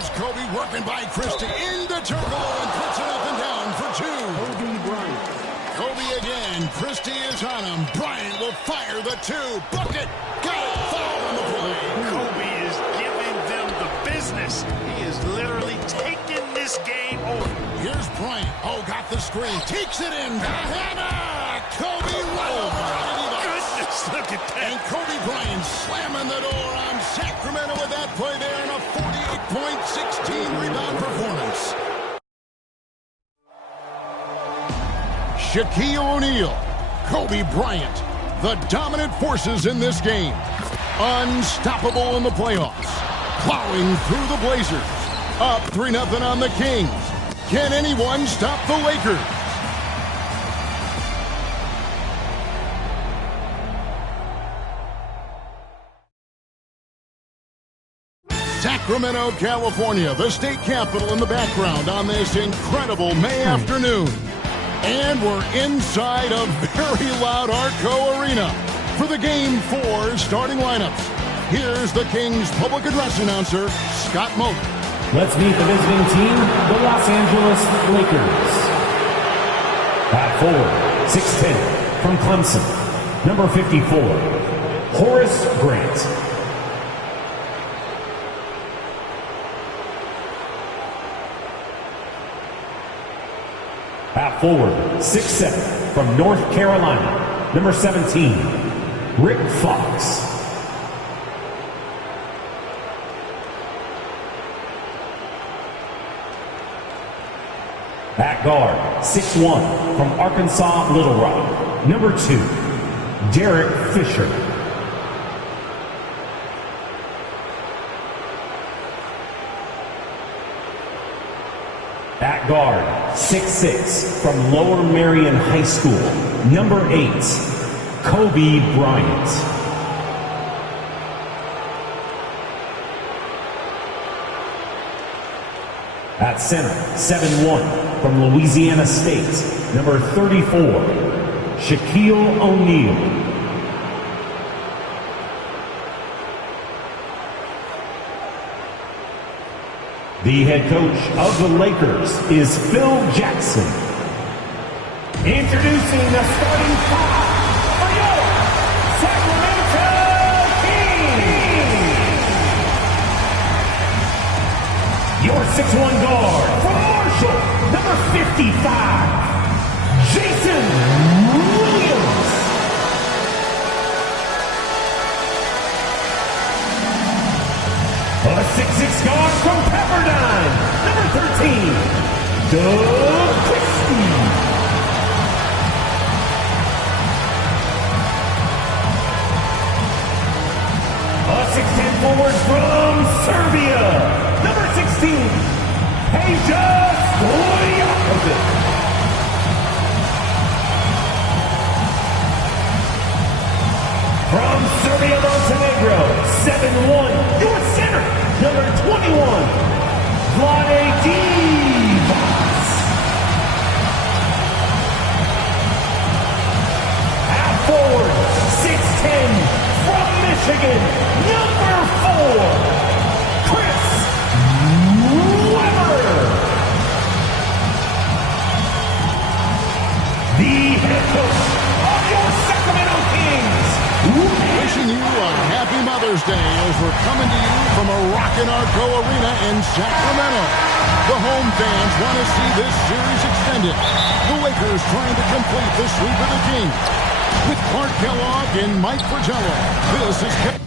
comes Kobe working by Christie into Turkoglu and puts it up and down for two. Kobe Bryant. Kobe again. Christie is on him. Bryant will fire the two. Bucket. Got it. Foul on the play. Kobe is giving them the business. He is literally taking this game over. Here's Bryant. Oh, got the screen. Takes it in. Diana. Kobe right over. Goodness, look at that. And Kobe Bryant slamming the door on Sacramento with that play there in a 48-point, 16-rebound performance. Shaquille O'Neal, Kobe Bryant, the dominant forces in this game. Unstoppable in the playoffs. Plowing through the Blazers. Up 3-0 on the Kings. Can anyone stop the Lakers? Sacramento, California, the state capital in the background on this incredible May afternoon. And we're inside a very loud Arco Arena for the Game 4 starting lineups. Here's the Kings public address announcer, Scott Moak. Let's meet the visiting team, the Los Angeles Lakers. At forward, 6'10", from Clemson, number 54, Horace Grant. At forward, 6'7", from North Carolina, number 17, Rick Fox. At guard, 6'1", from Arkansas Little Rock, number 2, Derek Fisher. At guard, 6'6", from Lower Marion High School, number 8, Kobe Bryant. At center, 7'1", from Louisiana State, number 34, Shaquille O'Neal. The head coach of the Lakers is Phil Jackson. Introducing the starting five for your Sacramento Kings. Your 6'1" guard from Marshall, number 55, Jason Williams. A 6'6" guard from Pepperdine, number 13, Doug Christie. A 6'10" forward from Serbia, number 16, Peja Stojakovic. From Serbia, Montenegro, 7'1", your center, number 21, Vlade Divac. At forward, 6'10", from Michigan, number 4, Chris Webber. The head coach of your Sacramento Kings. Wishing you a happy Mother's Day as we're coming to you from a rockin' Arco Arena in Sacramento. The home fans want to see this series extended. The Lakers trying to complete the sweep of the Kings. With Clark Kellogg and Mike Fratello, this is Kevin.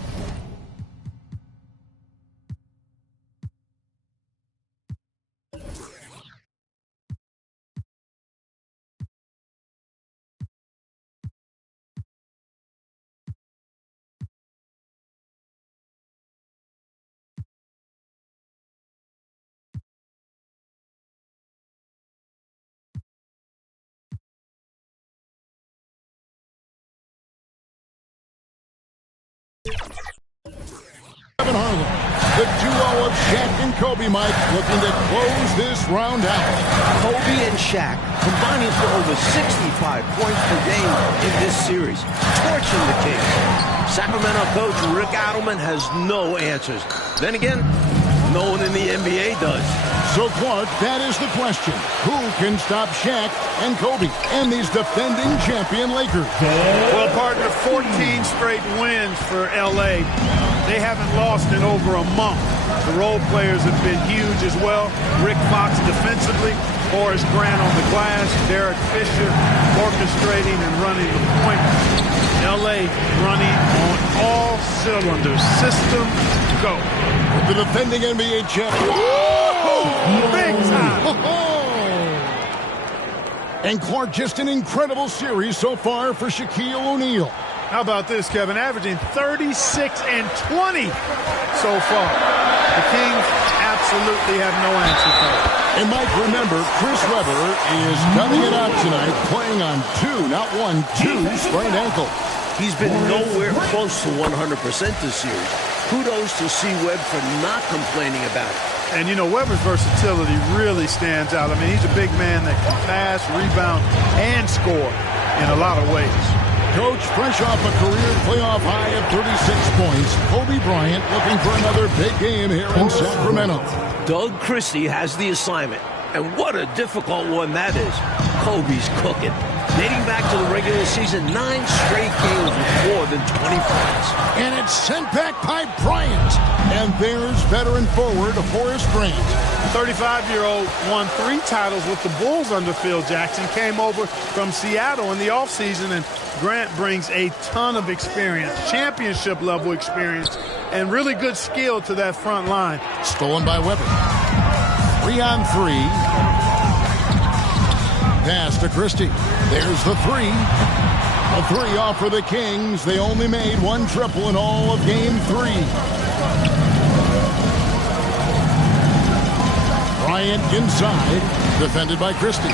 Kevin Harlan, the duo of Shaq and Kobe, Mike, looking to close this round out. Kobe and Shaq combining for over 65 points per game in this series, torching the Kings. Sacramento coach Rick Adelman has no answers. Then again, no one in the NBA does. So, Clark, that is the question. Who can stop Shaq and Kobe and these defending champion Lakers? Well, partner, 14 straight wins for L.A. They haven't lost in over a month. The role players have been huge as well. Rick Fox defensively, Horace Grant on the glass, Derek Fisher orchestrating and running the point. L.A. running on all cylinders. System go. The defending NBA champion. Big time. And Clark, just an incredible series so far for Shaquille O'Neal. How about this, Kevin? Averaging 36 and 20 so far. The Kings absolutely have no answer for it. And Mike, remember, Chris Webber is gutting it out tonight, playing on two sprained ankles. He's been nowhere close to 100% this series. Kudos to C. Webb for not complaining about it. And, you know, Webber's versatility really stands out. I mean, he's a big man that can pass, rebound, and score in a lot of ways. Coach, fresh off a career playoff high of 36 points, Kobe Bryant looking for another big game here in Sacramento. Doug Christie has the assignment, and what a difficult one that is. Kobe's cooking. Dating back to the regular season, 9 straight games with more than 20 points. And it's sent back by Bryant. And there's veteran forward Horace Grant. 35-year-old won 3 titles with the Bulls under Phil Jackson, came over from Seattle in the offseason, and Grant brings a ton of experience, championship-level experience, and really good skill to that front line. Stolen by Webber. 3-on-3. Pass to Christie. There's the 3. A 3 off for the Kings. They only made 1 triple in all of Game 3. Bryant inside, defended by Christie.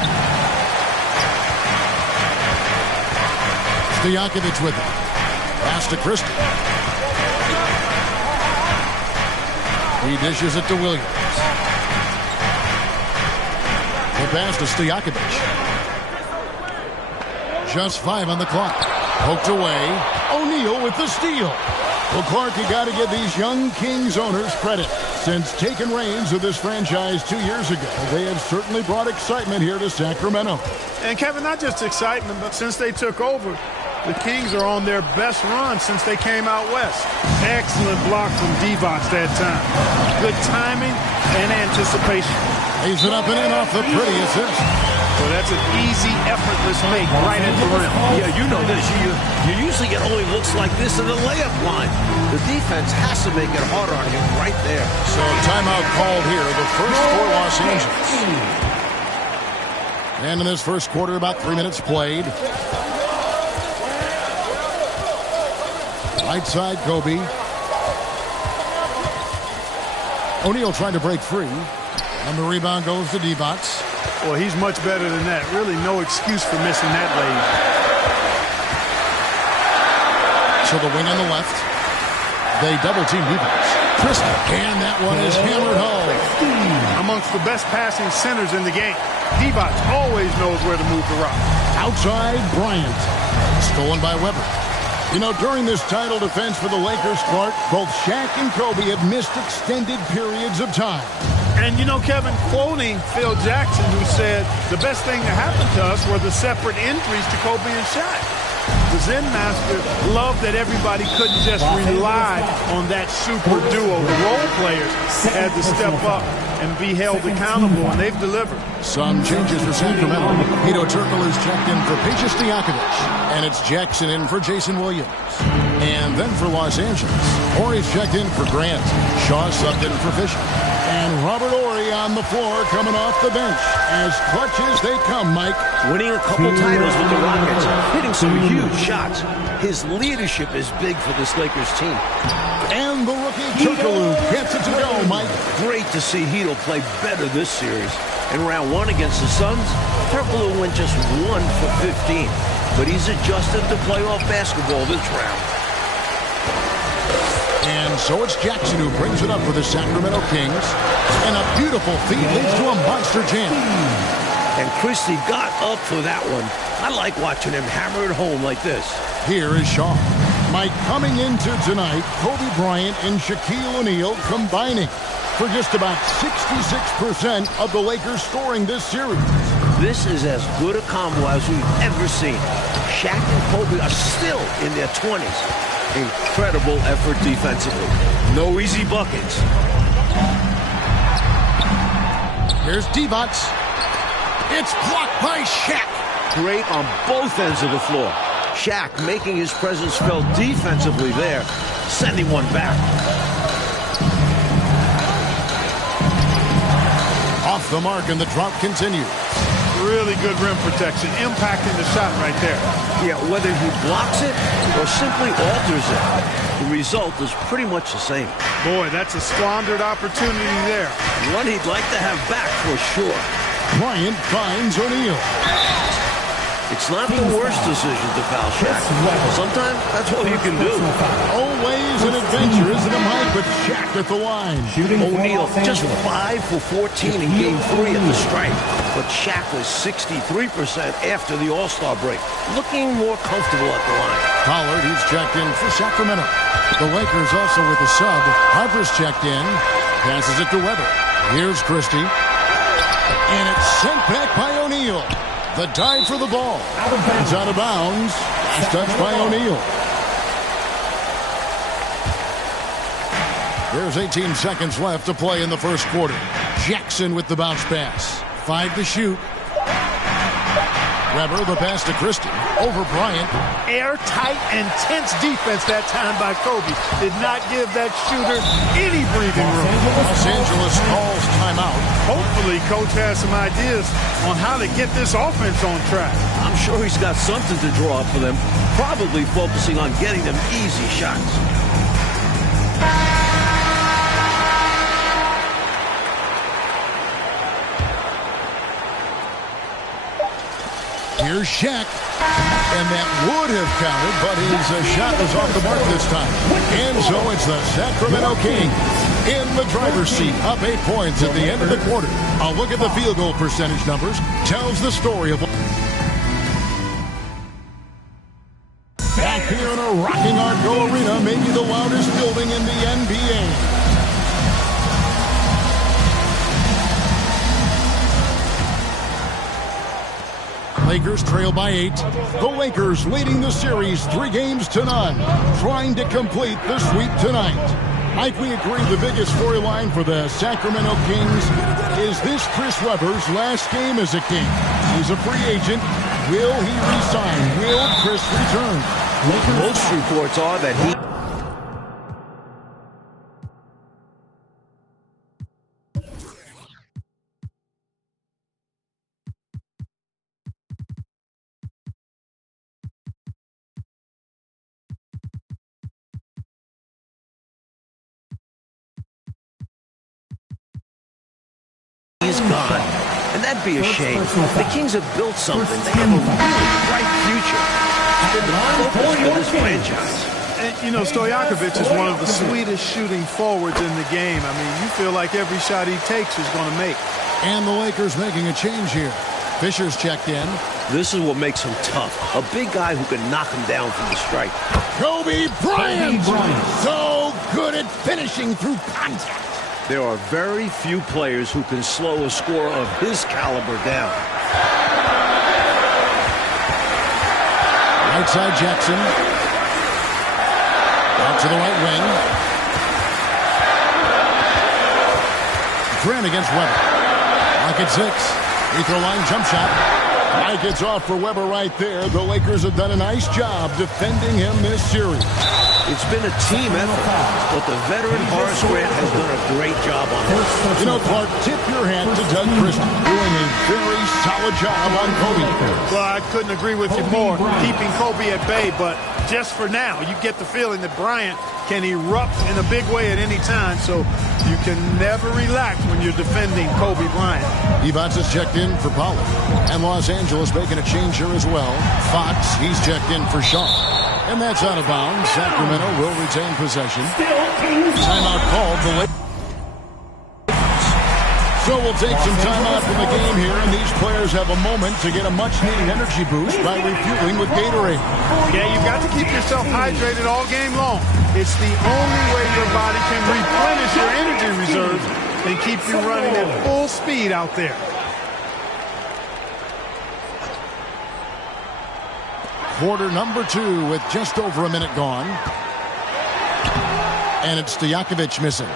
Stojakovic with it. Pass to Christie. He dishes it to Williams. The pass to Stojakovic. Just 5 on the clock. Poked away. O'Neal with the steal. Well, Clark, you got to give these young Kings owners credit. Since taking reins of this franchise 2 years ago, they have certainly brought excitement here to Sacramento. And, Kevin, not just excitement, but since they took over, the Kings are on their best run since they came out west. Excellent block from Divac that time. Good timing and anticipation. Lays it up and in off the pretty assist. So that's an easy, effortless make right at the rim. Yeah, you know this. You usually get only looks like this in the layup line. The defense has to make it harder on him right there. So timeout called here, the first for Los Angeles. And in this first quarter, about 3 minutes played. Right side, Kobe. O'Neal trying to break free. And the rebound goes to Divac. Well, he's much better than that. Really no excuse for missing that lead. So the wing on the left. They double-team Divac. Christie, and that one is hammered home. Amongst the best passing centers in the game, Divac always knows where to move the rock. Outside, Bryant. Stolen by Webber. You know, during this title defense for the Lakers, Clark, both Shaq and Kobe have missed extended periods of time. And, you know, Kevin, quoting Phil Jackson, who said the best thing that happened to us were the separate injuries to Kobe and Shaq. The Zen Master loved that everybody couldn't just rely on that super duo. The role players had to step up and be held accountable, and they've delivered. Some changes for Sacramento. Hedo Turkle is checked in for Peja Stojakovic. And it's Jackson in for Jason Williams. And then for Los Angeles, Horry's checked in for Grant. Shaw subbed in for Fisher. And Robert Horry on the floor coming off the bench. As clutch as they come, Mike. Winning a couple titles with the Rockets, hitting some huge shots. His leadership is big for this Lakers team. And the rookie Turkoglu gets it to go, Mike. Great to see Hedo play better this series. In round 1 against the Suns, Turkoglu went just 1 for 15. But he's adjusted to playoff basketball this round. And so it's Jackson who brings it up for the Sacramento Kings. And a beautiful feed leads to a monster jam. And Christie got up for that one. I like watching him hammer it home like this. Here is Shaw. Mike, coming into tonight, Kobe Bryant and Shaquille O'Neal combining. for just about 66% of the Lakers scoring this series. This is as good a combo as we've ever seen. Shaq and Kobe are still in their 20s. Incredible effort defensively. No easy buckets. Here's Divac. It's blocked by Shaq. Great on both ends of the floor. Shaq making his presence felt defensively there, sending one back. Off the mark, and the drought continues. Really good rim protection, impacting the shot right there. Yeah, whether he blocks it or simply alters it, the result is pretty much the same. Boy, that's a squandered opportunity there. One he'd like to have back for sure. Bryant finds O'Neal. It's not the worst decision to foul Shaq. Sometimes that's all you can do. Always an adventure, isn't it, Mike? But Shaq at the line. O'Neal just 5 for 14 in Game 3 at the stripe. But Shaq was 63% after the All-Star break, looking more comfortable at the line. Pollard, he's checked in for Sacramento. The Lakers also with a sub. Harper's checked in. Passes it to Webber. Here's Christie. And it's sent back by O'Neal. The dive for the ball. It's out of bounds. It's touched by O'Neal. There's 18 seconds left to play in the first quarter. Jackson with the bounce pass. 5 to shoot. Webber, the pass to Christie. Over Bryant. Airtight and tense defense that time by Kobe. Did not give that shooter any breathing room. Los Angeles calls timeout. Hopefully, Coach has some ideas on how to get this offense on track. I'm sure he's got something to draw up for them, probably focusing on getting them easy shots. Here's Shaq. And that would have counted, but his shot was off the mark this time. And so it's the Sacramento Kings in the driver's seat, up 8 points at the end of the quarter. A look at the field goal percentage numbers tells the story of... Back here in a rocking Arco Arena, maybe the loudest building in the NBA. Lakers trail by 8. The Lakers leading the series 3-0, trying to complete the sweep tonight. Mike, we agree the biggest storyline for the Sacramento Kings is this Chris Webber's last game as a King. He's a free agent. Will he resign? Will Chris return? Most reports are that he... is gone, and that'd be a shame. The Kings have built something. They have a really bright future. It's been the focus for this franchise. And, you know, Stojakovic is one of the sweetest shooting forwards in the game. I mean, you feel like every shot he takes is going to make. And the Lakers making a change here. Fisher's checked in. This is what makes him tough. A big guy who can knock him down from the stripe. Kobe Bryant! So good at finishing through contact. There are very few players who can slow a scorer of his caliber down. Right side Jackson. Out to the right wing. Grant against Webber. Lock at 6. Free throw line jump shot. Mike, it's off for Webber right there. The Lakers have done a nice job defending him this series. It's been a team effort, but the veteran Horace Grant has done a great job on it. You know, Clark, tip your hat to Doug Christie, doing a very solid job on Kobe. Well, I couldn't agree with you more, keeping Kobe at bay, but just for now, you get the feeling that Bryant can erupt in a big way at any time, so you can never relax when you're defending Kobe Bryant. Divac is checked in for Pollard, and Los Angeles making a change here as well. Fox, he's checked in for Shaw. And that's out of bounds. Sacramento will retain possession. Timeout called. The Lakers. So we'll take some time out from the game here, and these players have a moment to get a much-needed energy boost by refueling with Gatorade. Yeah, you've got to keep yourself hydrated all game long. It's the only way your body can replenish your energy reserves and keep you running at full speed out there. Quarter number 2 with just over a minute gone. And it's Stojakovic missing.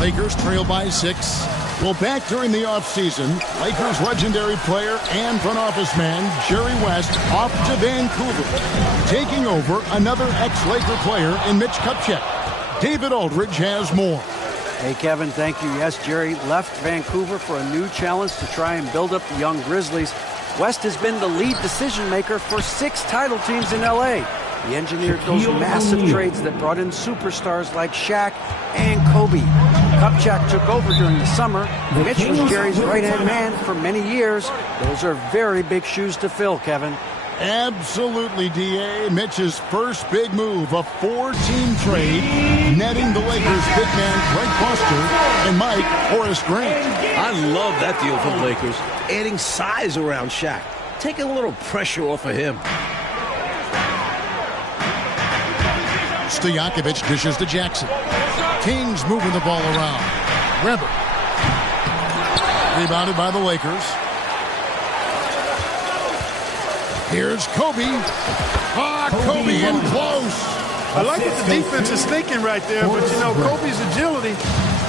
Lakers trail by 6. Well, back during the offseason, Lakers legendary player and front office man Jerry West off to Vancouver, taking over another ex-Laker player in Mitch Kupchak. David Aldridge has more. Hey, Kevin, thank you. Yes, Jerry left Vancouver for a new challenge to try and build up the young Grizzlies. West has been the lead decision maker for 6 title teams in L.A. He engineered those massive trades that brought in superstars like Shaq and Kobe. Kupchak took over during the summer. Mitch was Jerry's right-hand man for many years. Those are very big shoes to fill, Kevin. Absolutely, D.A. Mitch's first big move, a 4-team trade, netting the Lakers big man Greg Foster and Mike Horace Grant. I love that deal for the Lakers, adding size around Shaq, taking a little pressure off of him. Stojakovic dishes to Jackson. Kings moving the ball around. Webber. Rebounded by the Lakers. Here's Kobe. Kobe in close. I like what the defense is thinking right there, but, you know, Kobe's agility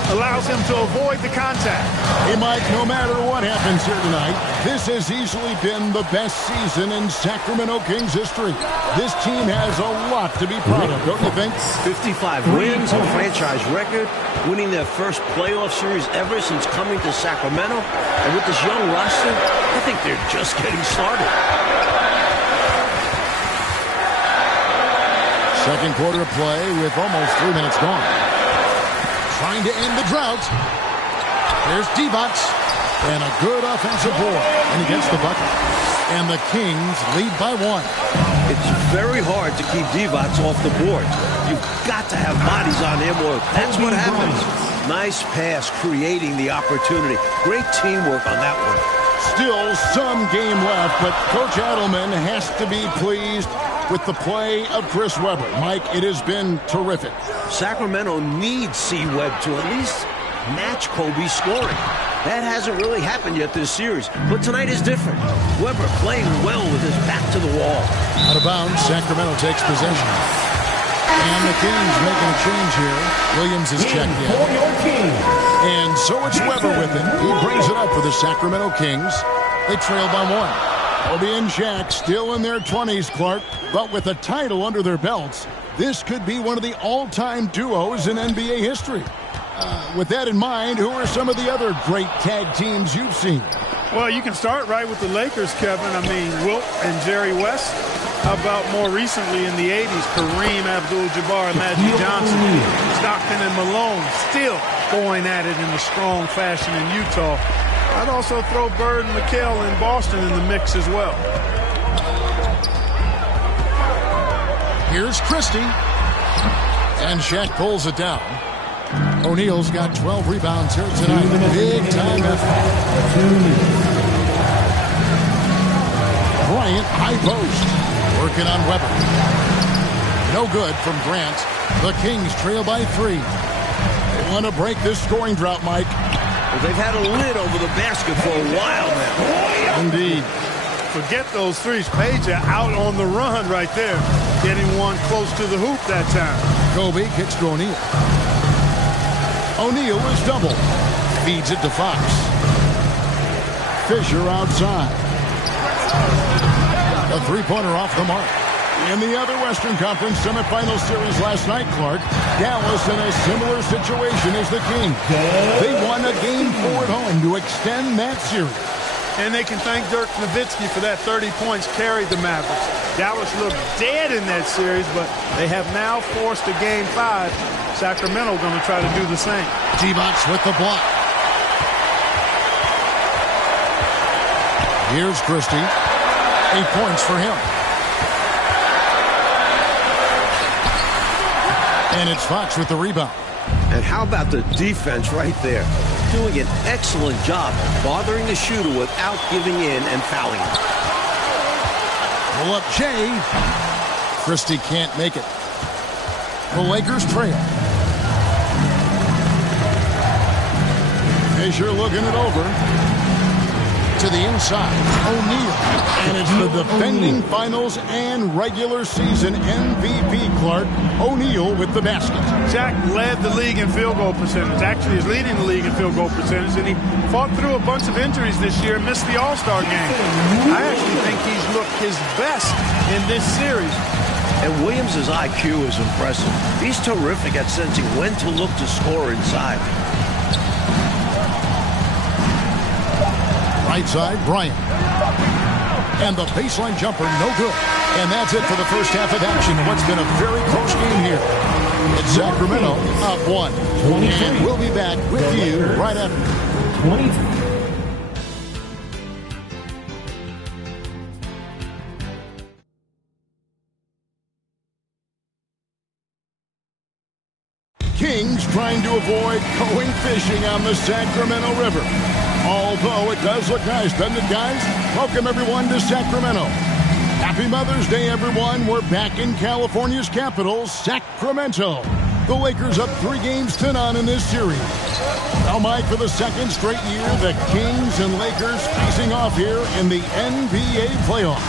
allows him to avoid the contact. Hey, Mike, no matter what happens here tonight, this has easily been the best season in Sacramento Kings history. This team has a lot to be proud of, don't you think? 55 wins, a franchise record, winning their first playoff series ever since coming to Sacramento. And with this young roster, I think they're just getting started. Second quarter of play with almost 3 minutes gone. Trying to end the drought. There's Divac. And a good offensive board. And he gets the bucket. And the Kings lead by 1. It's very hard to keep Divac off the board. You've got to have bodies on him or that's what happens. Nice pass creating the opportunity. Great teamwork on that one. Still some game left, but Coach Adelman has to be pleased with the play of Chris Webber. Mike, it has been terrific. Sacramento needs C-Webb to at least match Kobe's scoring. That hasn't really happened yet this series, but tonight is different. Webber playing well with his back to the wall. Out of bounds, Sacramento takes possession. And the Kings making a change here. Williams is checked in. And so it's Webber with him. He brings it up for the Sacramento Kings. They trail by 1. Kobe and Shaq still in their 20s, Clark, but with a title under their belts, this could be one of the all-time duos in NBA history. With that in mind, who are some of the other great tag teams you've seen? Well, you can start right with the Lakers, Kevin. I mean, Wilt and Jerry West. How about more recently in the 80s, Kareem Abdul-Jabbar and Magic Johnson. Stockton and Malone still going at it in a strong fashion in Utah. I'd also throw Bird and McHale in Boston in the mix as well. Here's Christie. And Shaq pulls it down. O'Neal's got 12 rebounds here tonight. Big time effort. Bryant, high post. Working on Webber. No good from Grant. The Kings trail by 3. They want to break this scoring drought, Mike. Well, they've had a lid over the basket for a while now. Indeed. Forget those threes. Page out on the run right there. Getting one close to the hoop that time. Kobe kicks to O'Neal. O'Neal is double. Feeds it to Fox. Fisher outside. A three-pointer off the mark. In the other Western Conference semifinal series last night, Clark, Dallas in a similar situation as the Kings. They won a game 4 at home to extend that series. And they can thank Dirk Nowitzki for that 30 points carried the Mavericks. Dallas looked dead in that series, but they have now forced a game 5. Sacramento going to try to do the same. Divac with the block. Here's Christie. 8 points for him. And it's Fox with the rebound. And how about the defense right there? Doing an excellent job bothering the shooter without giving in and fouling him. Pull up Jay. Christie can't make it. The Lakers trail. Fisher looking it over. To the inside, O'Neal. And it's the defending finals and regular season MVP, Clark. O'Neal with the basket. Jack led the league in field goal percentage. Actually, is leading the league in field goal percentage. And he fought through a bunch of injuries this year and missed the All-Star game. I actually think he's looked his best in this series. And Williams' IQ is impressive. He's terrific at sensing when to look to score inside. Right side, Bryant. And the baseline jumper, no good. And that's it for the first half of action. What's been a very close game here. It's Sacramento up 1. And we'll be back with you right after. 23. Kings trying to avoid going fishing on the Sacramento River. Although it does look nice, doesn't it, guys? Welcome, everyone, to Sacramento. Happy Mother's Day, everyone. We're back in California's capital, Sacramento. The Lakers up 3-0 in this series. Now, Mike, for the second straight year, the Kings and Lakers facing off here in the NBA playoffs.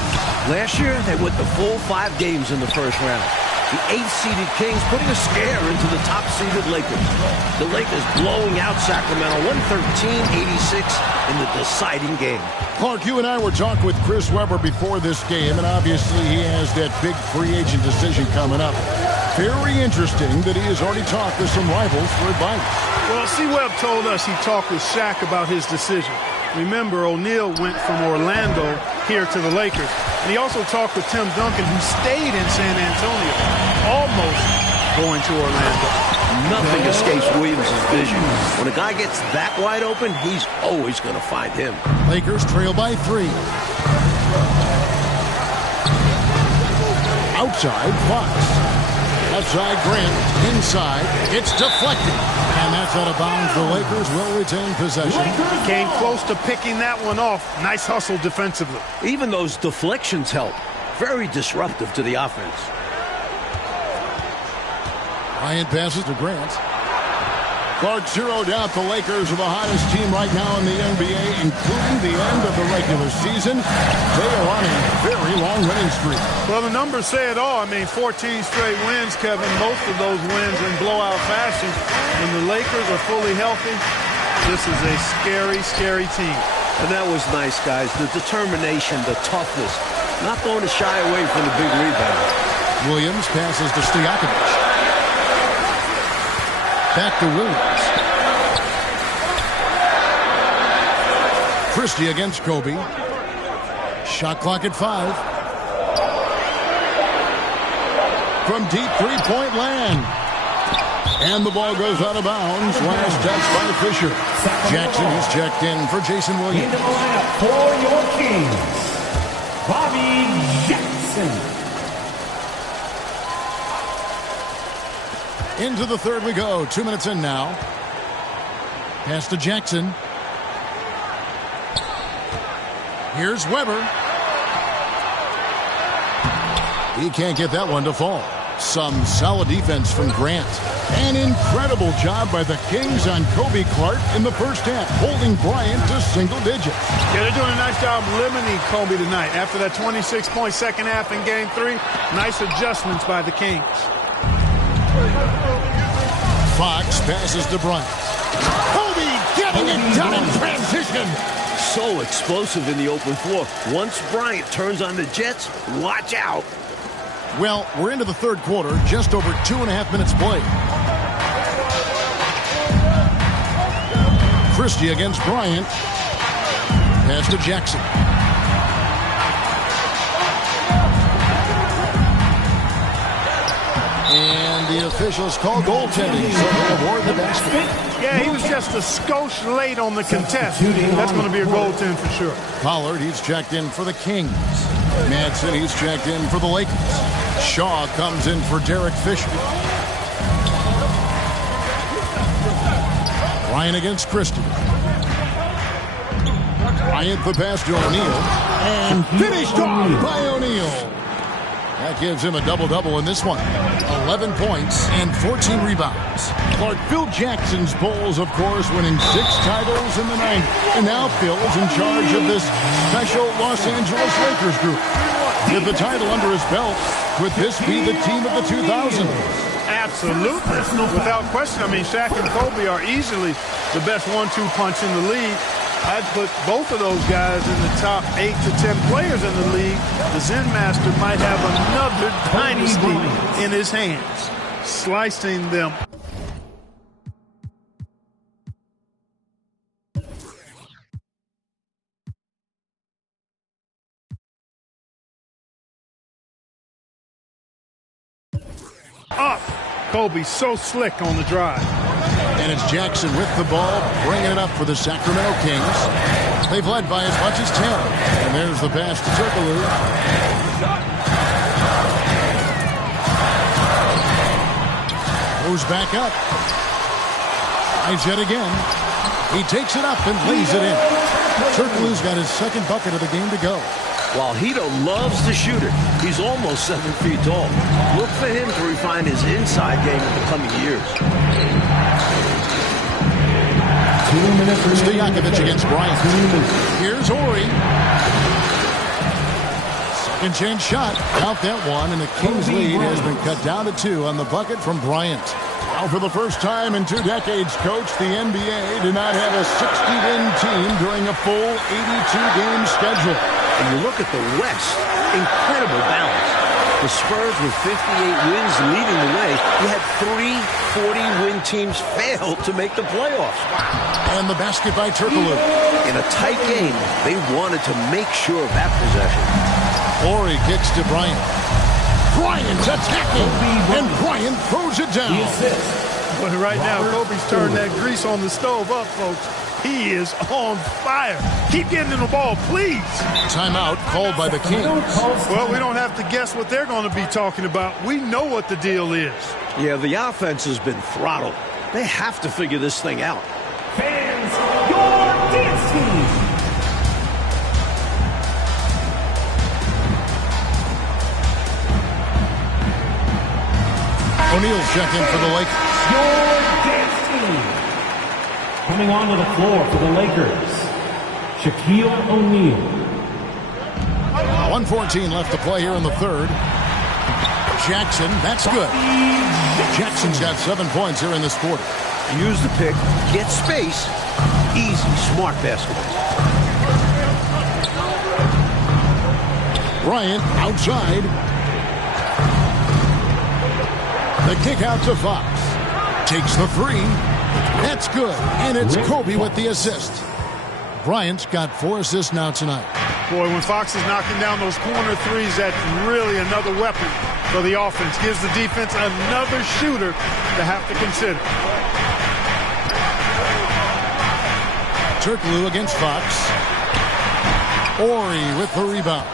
Last year, they went the full 5 games in the first round. The 8th-seeded Kings putting a scare into the top-seeded Lakers. The Lakers blowing out Sacramento 113-86 in the deciding game. Clark, you and I were talking with Chris Webber before this game, and obviously he has that big free agent decision coming up. Very interesting that he has already talked with some rivals for advice. Well, C-Webb told us he talked with Shaq about his decision. Remember, O'Neal went from Orlando here to the Lakers. And he also talked with Tim Duncan, who stayed in San Antonio, almost going to Orlando. Nothing escapes Williams' vision. When a guy gets that wide open, he's always going to find him. Lakers trail by 3. Outside, Fox. Left side, Grant. Inside, it's deflected. And that's out of bounds. The Lakers will retain possession. Came close to picking that one off. Nice hustle defensively. Even those deflections help. Very disruptive to the offense. Bryant passes to Grant. Clark zeroed out the Lakers are the hottest team right now in the NBA, including the end of the regular season. They are on a very long winning streak. Well, the numbers say it all. I mean, 14 straight wins, Kevin. Most of those wins in blowout fashion. When the Lakers are fully healthy, this is a scary, scary team. And that was nice, guys. The determination, the toughness. Not going to shy away from the big rebound. Williams passes to Stojakovic. Back to Williams. Christie against Kobe. Shot clock at 5. From deep three-point land. And the ball goes out of bounds. Last touch by Fisher. Jackson is checked in for Jason Williams. Into the lineup for your Kings, Bobby Jackson. Into the third we go. 2 minutes in now. Pass to Jackson. Here's Webber. He can't get that one to fall. Some solid defense from Grant. An incredible job by the Kings on Kobe Clark in the first half, holding Bryant to single digits. Yeah, they're doing a nice job limiting Kobe tonight. After that 26-point second half in Game 3, nice adjustments by the Kings. Fox passes to Bryant. Kobe getting it done in transition. So explosive in the open floor. Once Bryant turns on the Jets, watch out. Well, we're into the third quarter, just over 2.5 minutes played. Christie against Bryant. Pass to Jackson. And the officials call goaltending, so they'll award the basket. Yeah, he was just a skosh late on the contest. That's going to be a goaltend for sure. Pollard, he's checked in for the Kings. Madsen, he's checked in for the Lakers. Shaw comes in for Derek Fisher. Ryan against Christie. Bryant the pass to O'Neal. And finished off by O'Neal. That gives him a double-double in this one. 11 points and 14 rebounds. Clark, Phil Jackson's Bulls, of course, winning 6 titles in the 90s. And now Phil is in charge of this special Los Angeles Lakers group. With the title under his belt, could this be the team of the 2000s? Absolutely. Without question. I mean, Shaq and Kobe are easily the best 1-2 punch in the league. I'd put both of those guys in the top 8 to 10 players in the league. The Zen Master might have another dynasty in his hands, slicing them. Up. Kobe so slick on the drive. And it's Jackson with the ball, bringing it up for the Sacramento Kings. They've led by as much as 10. And there's the pass to Turkoglu. Goes back up. Tries yet again. He takes it up and lays it in. Turkoglu's got his second bucket of the game to go. While Hito loves the shooter, he's almost 7 feet tall. Look for him to refine his inside game in the coming years. 2 minutes. Stojakovic against Bryant. Here's Horry. Second chance shot. Count that one, and the Kings lead has been cut down to 2 on the bucket from Bryant. Now for the first time in 2 decades, Coach, the NBA did not have a 60-win team during a full 82-game schedule. And you look at the West, incredible balance. The Spurs with 58 wins leading the way. You had 3 40-win teams fail to make the playoffs. Wow. And the basket by Turkoglu. In a tight game, they wanted to make sure of that possession. Horry kicks to Bryant. Bryant's attacking, and Bryant throws it down. But right now, Kobe's turned that grease on the stove up, folks. He is on fire. Keep getting him the ball, please. Timeout called by the Kings. Well, we don't have to guess what they're going to be talking about. We know what the deal is. Yeah, the offense has been throttled. They have to figure this thing out. Fans, your dance team. O'Neal's check in for the Lakers. Your dance team. Coming onto the floor for the Lakers, Shaquille O'Neal. 1:14 left to play here in the third. Jackson, that's good. Jackson's got 7 points here in this quarter. Use the pick, get space. Easy, smart basketball. Bryant outside. The kick out to Fox. Takes the 3. That's good. And it's Kobe with the assist. Bryant's got 4 assists now tonight. Boy, when Fox is knocking down those corner threes, that's really another weapon for the offense. Gives the defense another shooter to have to consider. Turkoglu against Fox. Horry with the rebound.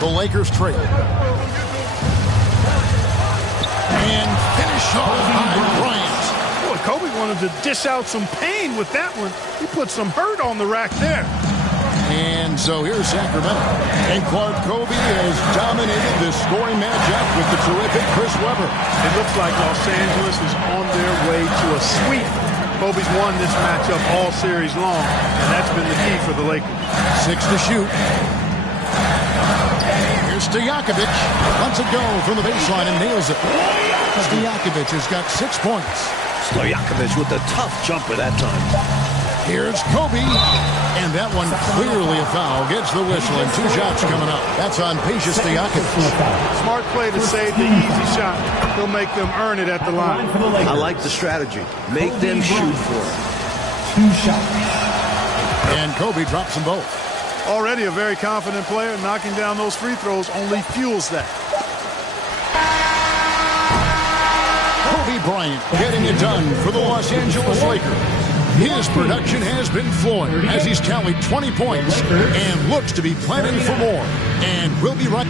The Lakers trail. And finish off by Bryant. Boy, Kobe wanted to dish out some pain with that one. He put some hurt on the rack there. And so here's Sacramento. And Clark, Kobe has dominated this scoring matchup with the terrific Chris Webber. It looks like Los Angeles is on their way to a sweep. Kobe's won this matchup all series long, and that's been the key for the Lakers. 6 to shoot. Here's Stojakovic. Lets it go from the baseline and nails it. Stojakovic has got 6 points. Stojakovic with a tough jumper that time. Here's Kobe. And that one clearly a foul. Gets the whistle and 2 shots coming up. That's on Peja Stojakovic. Smart play to save the easy shot. He'll make them earn it at the line. I like the strategy. Make them shoot for it. 2 shots. And Kobe drops them both. Already a very confident player. Knocking down those free throws only fuels that. Kobe Bryant getting it done for the Los Angeles Lakers. His production has been flowing as he's tallied 20 points and looks to be planning for more. And we'll be right.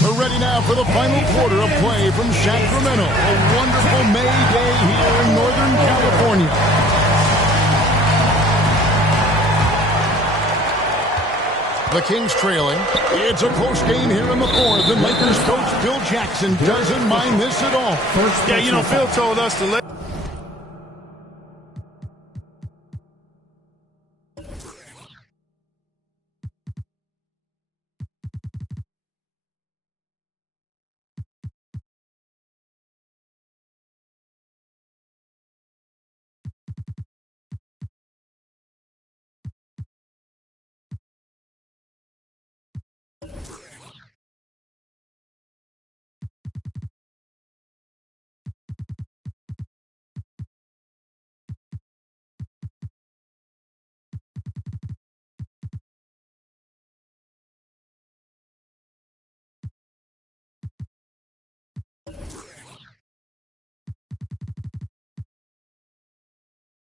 We're ready now for the final quarter of play from Sacramento. A wonderful May day here in Northern California. The Kings trailing. It's a close game here in the fourth, and Lakers coach Phil Jackson doesn't mind this at all. Yeah, you know, Phil told us to let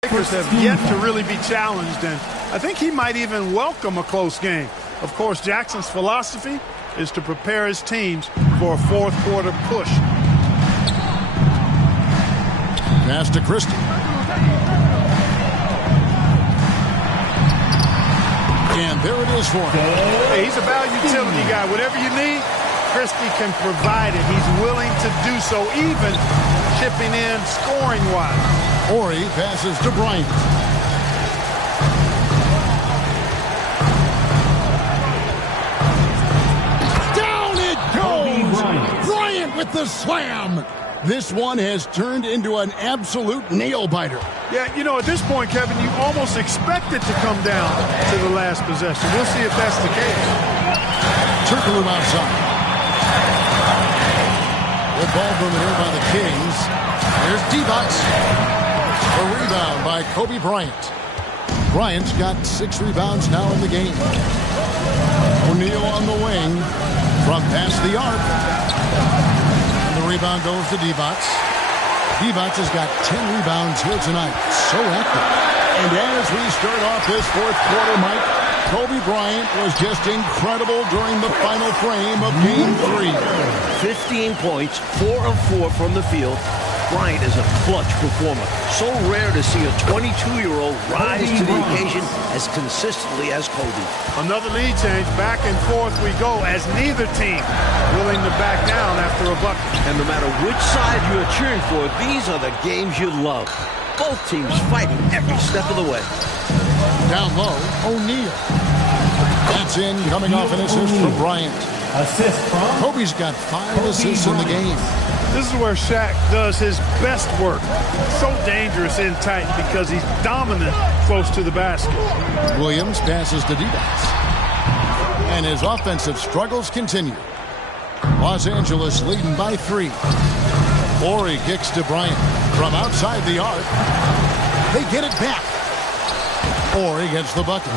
Lakers have yet to really be challenged, and I think he might even welcome a close game. Of course, Jackson's philosophy is to prepare his teams for a fourth-quarter push. Pass to Christie. And there it is for him. Hey, he's a value utility guy. Whatever you need, Christie can provide it. He's willing to do so, even chipping in scoring-wise. Horry passes to Bryant. Down it goes! Bryant with the slam! This one has turned into an absolute nail-biter. Yeah, you know, at this point, Kevin, you almost expect it to come down to the last possession. We'll see if that's the case. Turkoglu outside. With ball movement here by the Kings. Here's Divac. A rebound by Kobe Bryant. Bryant's got 6 rebounds now in the game. O'Neal on the wing from past the arc. And the rebound goes to Divac. Divac has got 10 rebounds here tonight. So active. And as we start off this fourth quarter, Mike, Kobe Bryant was just incredible during the final frame of Game 3. 15 points, 4 of 4 from the field. Bryant is a clutch performer. So rare to see a 22-year-old rise to the occasion as consistently as Kobe. Another lead change. Back and forth we go as neither team willing to back down after a bucket. And no matter which side you're cheering for, these are the games you love. Both teams fighting every step of the way. Down low, O'Neal. That's in, coming off an assist from Bryant. Assist from Kobe's got 5 assists in the game. This is where Shaq does his best work. So dangerous in tight because he's dominant close to the basket. Williams passes to Divac. And his offensive struggles continue. Los Angeles leading by 3. Horry kicks to Bryant from outside the arc. They get it back. Horry gets the bucket.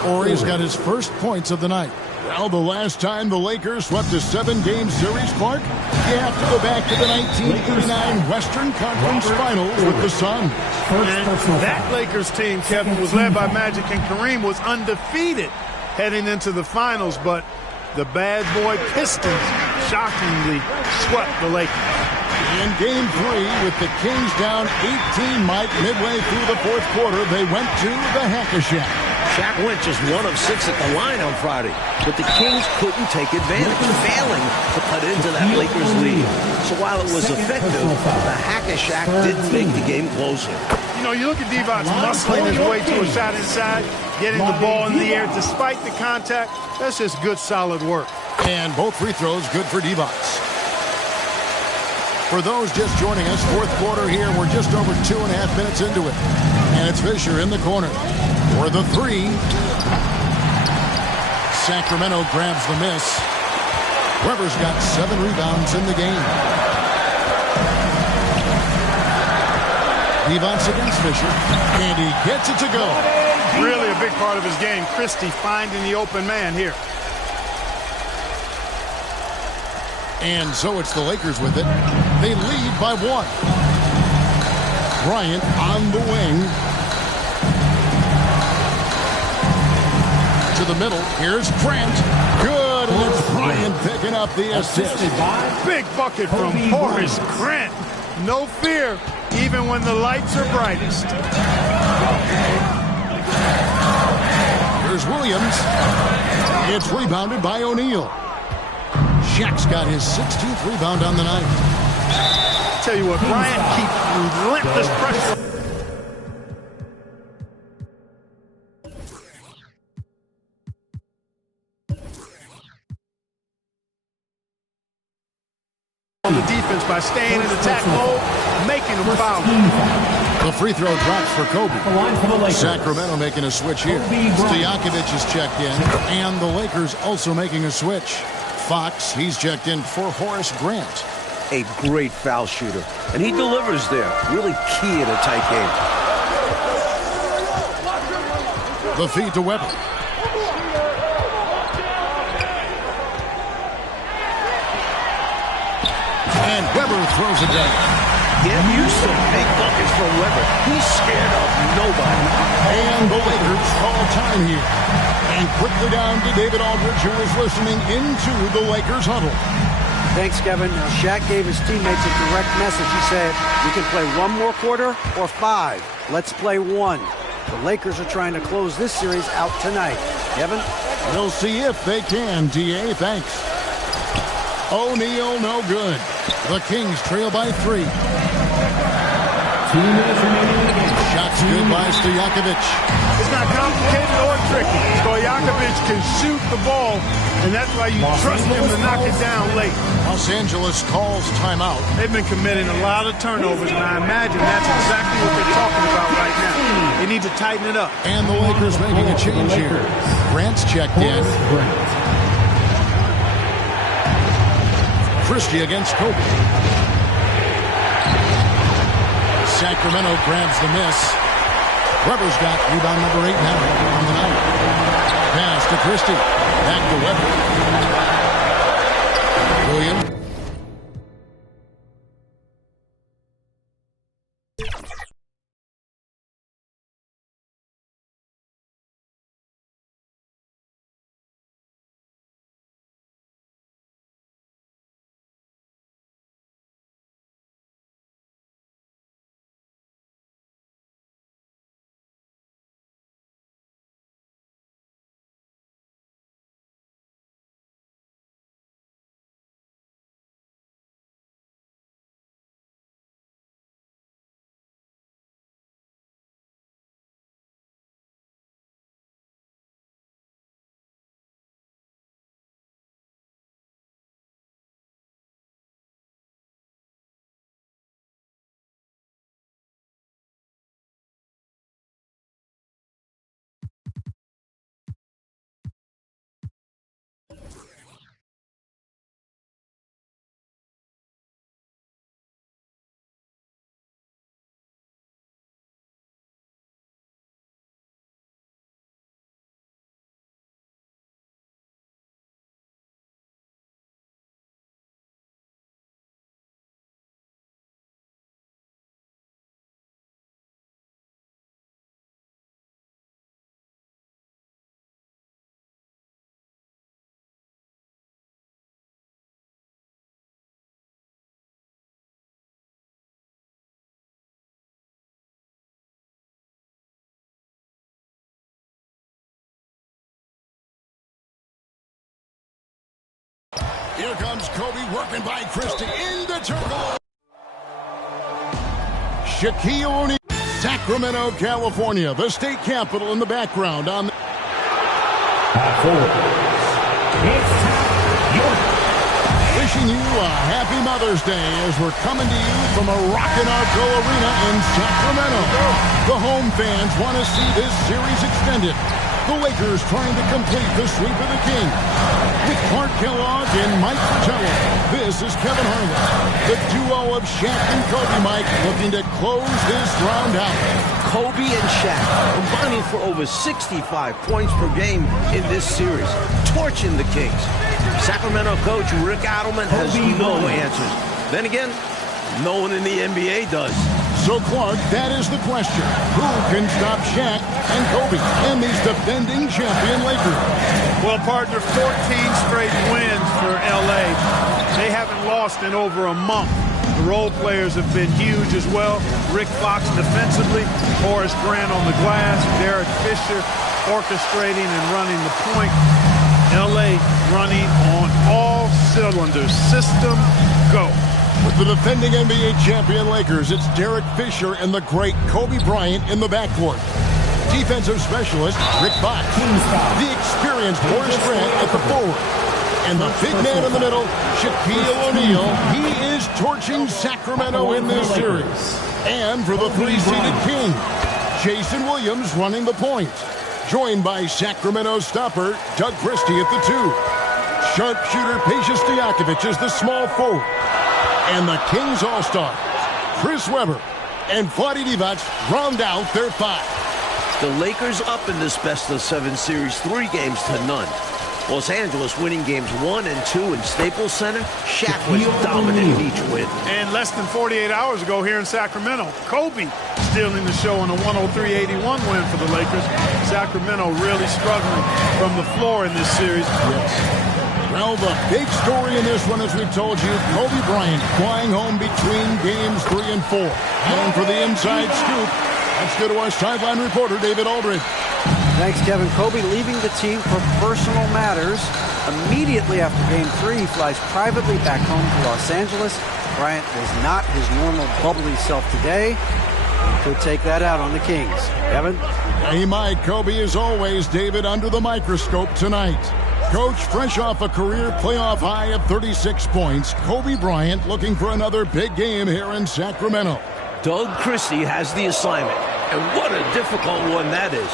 Horry's got his first points of the night. Well, the last time the Lakers swept a 7-game series, Clark, you have to go back to the 1989 Western Conference Finals with the Suns. And that Lakers team, Kevin, was led by Magic, and Kareem was undefeated heading into the finals, but the bad boy Pistons shockingly swept the Lakers. In Game 3, with the Kings down 18, Mike, midway through the fourth quarter, they went to the Hack-a-Shack. Shaq went just 1 of 6 at the line on Friday, but the Kings couldn't take advantage, failing to cut into that Lakers lead. So while it was effective, the Hack-a-Shack didn't make the game closer. You know, you look at Divac muscling his way to a shot inside, getting the ball in the air despite the contact. That's just good, solid work. And both free throws good for Divac. For those just joining us, fourth quarter here, we're just over 2.5 minutes into it. And it's Fisher in the corner for the 3. Sacramento grabs the miss. Weber's got 7 rebounds in the game. Divac against Fisher, and he gets it to go. Really a big part of his game. Christie finding the open man here. And so it's the Lakers with it. They lead by 1. Bryant on the wing. To the middle. Here's Grant. Good. And it's Bryant picking up the assist. Big bucket from Horace Grant. No fear, even when the lights are brightest. Here's Williams. It's rebounded by O'Neal. Shaq's got his 16th rebound on the night. Tell you what, Bryant keeps relentless pressure. On the defense by staying in attack mode, making them foul. The free throw drops for Kobe. Sacramento making a switch here. Stojakovic is checked in, and the Lakers also making a switch. Fox, he's checked in for Horace Grant. A great foul shooter, and he delivers there. Really key in a tight game. The feed to Weber. And Weber throws it down. Get used to big buckets from Weber. He's scared of nobody. And the Lakers call time here. And quickly down to David Aldridge, who is listening into the Lakers huddle. Thanks, Kevin. Now, Shaq gave his teammates a direct message. He said, we can play one more quarter or 5. Let's play 1. The Lakers are trying to close this series out tonight. Kevin? We'll see if they can, D.A. Thanks. O'Neal, no good. The Kings trail by 3. 2 minutes remaining in the game. Shots good by Stojakovic. It's not complicated or tricky. Stojakovic can shoot the ball, and that's why you trust him to knock it down late. Los Angeles calls timeout. They've been committing a lot of turnovers, and I imagine that's exactly what they're talking about right now. They need to tighten it up. And the Lakers making a change here. Grant's checked in. Christie against Kobe. Sacramento grabs the miss. Weber's got rebound number 8 now on the night. Pass to Christie. Back to Weber. Williams. Here comes Kobe working by Christie in the turtle. Shaquille O'Neal, Sacramento, California, the state capital in the background. On wishing you a happy Mother's Day as we're coming to you from a Rockin' Arco Arena in Sacramento. The home fans want to see this series extended. The Lakers trying to complete the sweep of the King. With Clark Kellogg and Mike Fratello, this is Kevin Harlan. The duo of Shaq and Kobe, Mike, looking to close this round out. Kobe and Shaq combining for over 65 points per game in this series, torching the Kings. Sacramento coach Rick Adelman has no answers. Then again, no one in the NBA does. So, Clark, that is the question. Who can stop Shaq and Kobe and these defending champion Lakers? Well, partner, 14 straight wins for L.A. They haven't lost in over a month. The role players have been huge as well. Rick Fox defensively, Horace Grant on the glass, Derek Fisher orchestrating and running the point. L.A. running on all cylinders. System, go. With the defending NBA champion Lakers, it's Derek Fisher and the great Kobe Bryant in the backcourt. Defensive specialist Rick Fox. The experienced Horace Grant at the forward. And the big man in the middle, Shaquille O'Neal. He is torching Sacramento in this series. And for the three-seeded Kings, Jason Williams running the point. Joined by Sacramento stopper Doug Christie at the 2. Sharpshooter Peja Stojakovic is the small forward. And the Kings All-Stars, Chris Webber and Vlade Divac round out their 5. The Lakers up in this best-of-7 series 3 games to none. Los Angeles winning games 1 and 2 in Staples Center. Shaq was dominant in each win. And less than 48 hours ago here in Sacramento, Kobe stealing the show in a 103-81 win for the Lakers. Sacramento really struggling from the floor in this series. Yes. Well, the big story in this one, as we told you, Kobe Bryant flying home between games 3 and 4. And for the inside scoop, let's go to our sideline reporter, David Aldridge. Thanks, Kevin. Kobe leaving the team for personal matters. Immediately after Game 3, he flies privately back home to Los Angeles. Bryant was not his normal bubbly self today. He could take that out on the Kings. Kevin? He might. Kobe, as always, David, under the microscope tonight. Coach, fresh off a career playoff high of 36 points, Kobe Bryant looking for another big game here in Sacramento. Doug Christie has the assignment, and what a difficult one that is.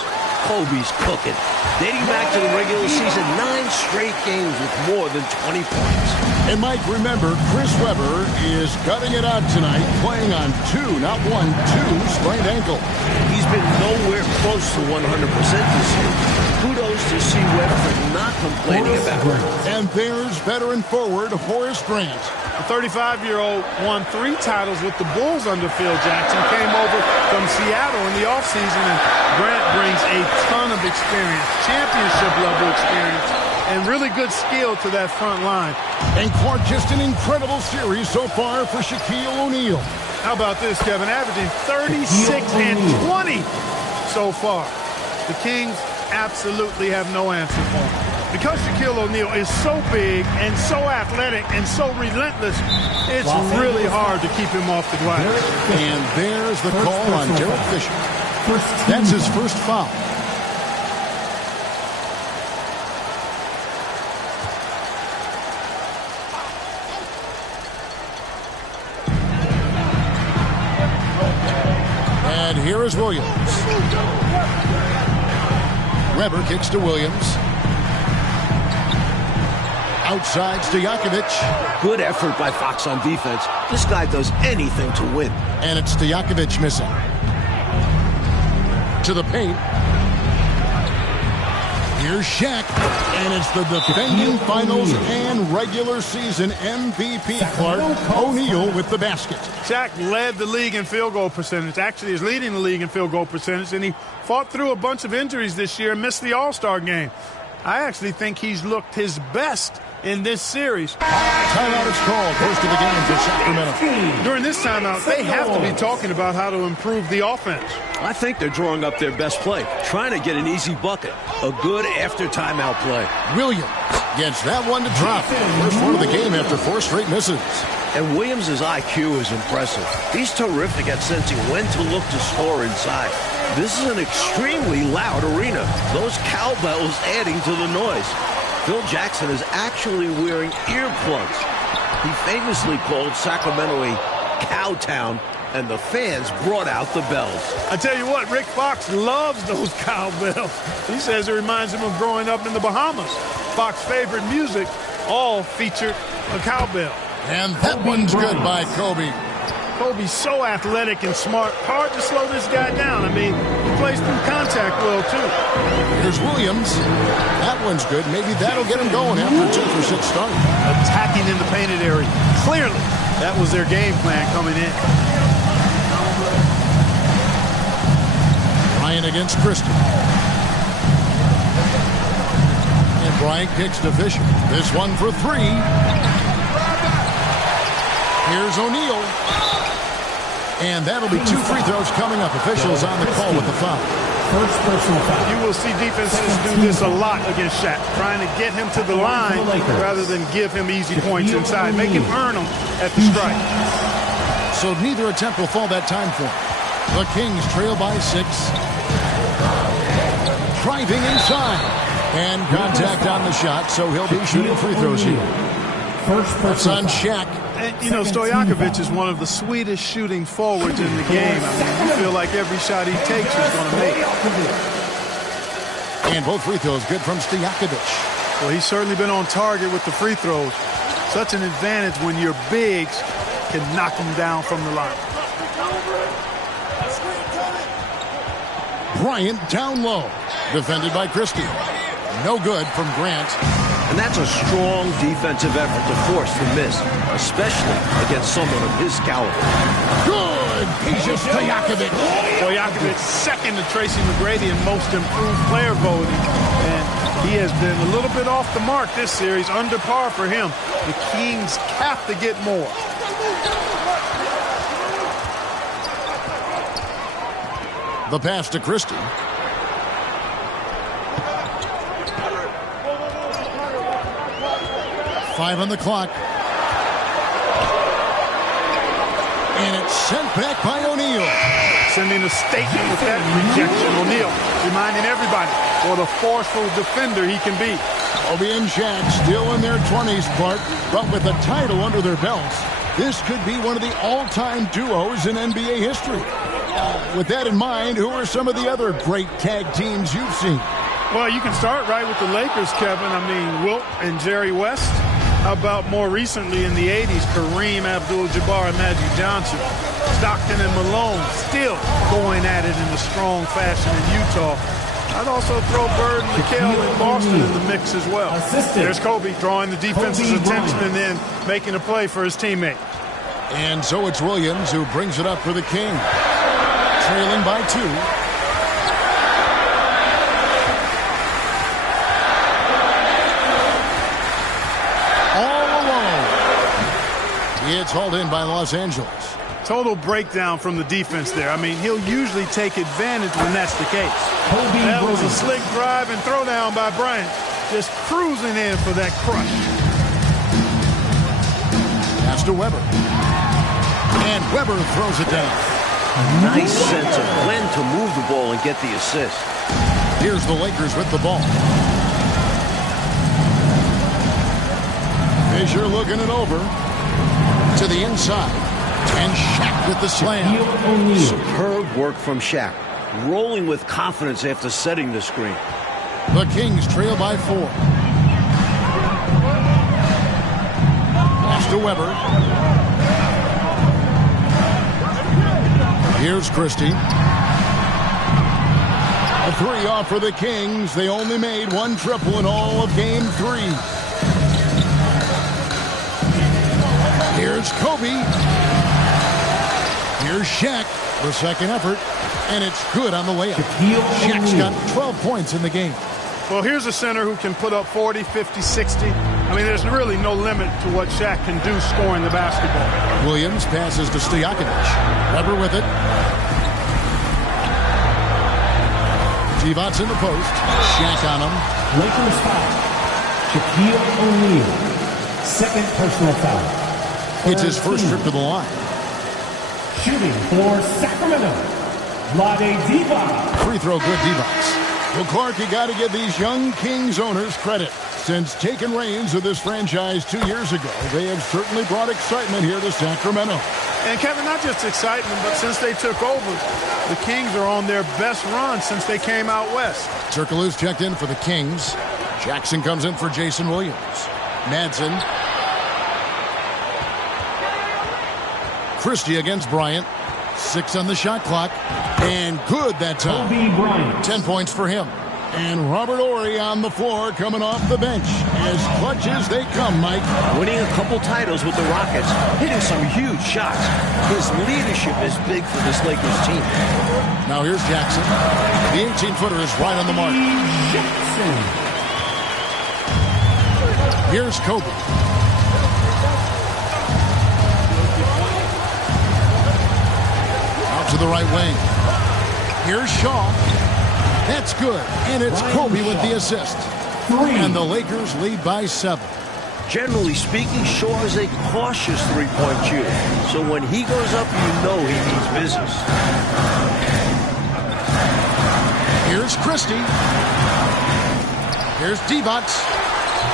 Kobe's cooking. Dating back to the regular season, 9 straight games with more than 20 points. And Mike, remember, Chris Webber is gutting it out tonight, playing on 2, not 1, 2 sprained ankle. He's been nowhere close to 100% this year. Kudos to C. Webb for not complaining about it. And there's veteran forward Horace Grant. The 35-year-old won 3 titles with the Bulls under Phil Jackson, came over from Seattle in the offseason, and Grant brings a ton of experience, championship-level experience, and really good skill to that front line. And Clark, just an incredible series so far for Shaquille O'Neal. How about this, Kevin? Averaging 36 and 20 so far. The Kings absolutely have no answer for him. Because Shaquille O'Neal is so big and so athletic and so relentless, it's really hard to keep him off the glass. And there's the call on Derek Fisher. That's his first foul. And here is Williams. Webber kicks to Williams. Outside Stojakovic. Good effort by Fox on defense. This guy does anything to win. And it's Stojakovic missing. To the paint. Here's Shaq. And it's the defending finals and regular season MVP, Clark O'Neal with the basket. Shaq led the league in field goal percentage. Actually, is leading the league in field goal percentage. And he fought through a bunch of injuries this year and missed the All-Star game. I actually think he's looked his best in this series. Timeout is called. First of the game for Sacramento. During this timeout, they have to be talking about how to improve the offense. I think they're drawing up their best play, trying to get an easy bucket. A good after-timeout play. Williams gets that one to drop. First one of the game after 4 straight misses. And Williams' IQ is impressive. He's terrific at sensing when to look to score inside. This is an extremely loud arena. Those cowbells adding to the noise. Phil Jackson is actually wearing earplugs. He famously called Sacramento a cow town, and the fans brought out the bells. I tell you what, Rick Fox loves those cowbells. He says it reminds him of growing up in the Bahamas. Fox's favorite music all featured a cowbell. And that one's good by Kobe. Kobe's so athletic and smart. Hard to slow this guy down. I mean, he plays through contact well, too. Here's Williams. That one's good. Maybe that'll get him going after a 2-for-6 start. Attacking in the painted area. Clearly, that was their game plan coming in. Bryant against Christie. And Bryant kicks to Fisher. This one for 3. Here's O'Neal. And that'll be 2 free throws coming up. Officials on the call with the foul. First personal foul. You will see defenses do this a lot against Shaq, trying to get him to the line rather than give him easy points inside. Make him earn them at the strike. So neither attempt will fall that time for him. The Kings trail by 6. Driving inside. And contact on the shot, so he'll be shooting free throws here. First personal on Shaq. And, you know, Stojakovic is one of the sweetest shooting forwards in the game. I mean, you feel like every shot he takes is going to make. And both free throws good from Stojakovic. Well, he's certainly been on target with the free throws. Such an advantage when your bigs can knock them down from the line. Bryant down low. Defended by Christie. No good from Grant. And that's a strong defensive effort to force the miss, especially against someone of his caliber. Good! He's just Stojakovic. Stojakovic second to Tracy McGrady in most improved player voting. And he has been a little bit off the mark this series, under par for him. The Kings have to get more. The pass to Christie. Five on the clock. And it's sent back by O'Neal. Sending a statement with that rejection. O'Neal reminding everybody what a forceful defender he can be. Kobe and Shaq still in their 20s, Clark, but with a title under their belts, this could be one of the all-time duos in NBA history. With that in mind, who are some of the other great tag teams you've seen? Well, you can start right with the Lakers, Kevin. I mean, Wilt and Jerry West. How about more recently in the 80s, Kareem Abdul-Jabbar and Magic Johnson. Stockton and Malone still going at it in a strong fashion in Utah. I'd also throw Bird and McHale in Boston in the mix as well. There's Kobe drawing the defense's attention and then making a play for his teammate. And so it's Williams who brings it up for the Kings. Trailing by 2. It's hauled in by Los Angeles. Total breakdown from the defense there. I mean, he'll usually take advantage when that's the case. That was a slick drive and throwdown by Bryant. Just cruising in for that crush. Pass to Weber. And Weber throws it down. A nice sense of when to move the ball and get the assist. Here's the Lakers with the ball. Fisher looking it over. To the inside, and Shaq with the slam. Superb work from Shaq, rolling with confidence after setting the screen. The Kings trail by 4. Pass to Weber. Here's Christie. A 3 off for the Kings. They only made 1 triple in all of Game 3. Here's Kobe. Here's Shaq, the second effort, and it's good on the layup. Shaq's got 12 points in the game. Well, here's a center who can put up 40, 50, 60. I mean, there's really no limit to what Shaq can do scoring the basketball. Williams passes to Stojakovic. Weber with it. Divac in the post. Shaq on him. Lakers foul. Shaquille O'Neal. Second personal foul. It's his first trip to the line. Shooting for Sacramento, Vlade Divac. Free throw good, Divac. Well, Clark, you got to give these young Kings owners credit. Since taking reins of this franchise 2 years ago, they have certainly brought excitement here to Sacramento. And, Kevin, not just excitement, but since they took over, the Kings are on their best run since they came out west. Turkoglu's checked in for the Kings. Jackson comes in for Jason Williams. Madsen. Christie against Bryant. 6 on the shot clock. And good that time. Kobe Bryant. 10 points for him. And Robert Horry on the floor coming off the bench. As clutch as they come, Mike. Winning a couple titles with the Rockets. Hitting some huge shots. His leadership is big for this Lakers team. Now here's Jackson. The 18-footer is right on the mark. Jackson. Here's Kobe. To the right wing. Here's Shaw. That's good. And it's Kobe with the assist. And the Lakers lead by 7. Generally speaking, Shaw is a cautious three-point shooter. So when he goes up, you know he means business. Here's Christie. Here's Divac.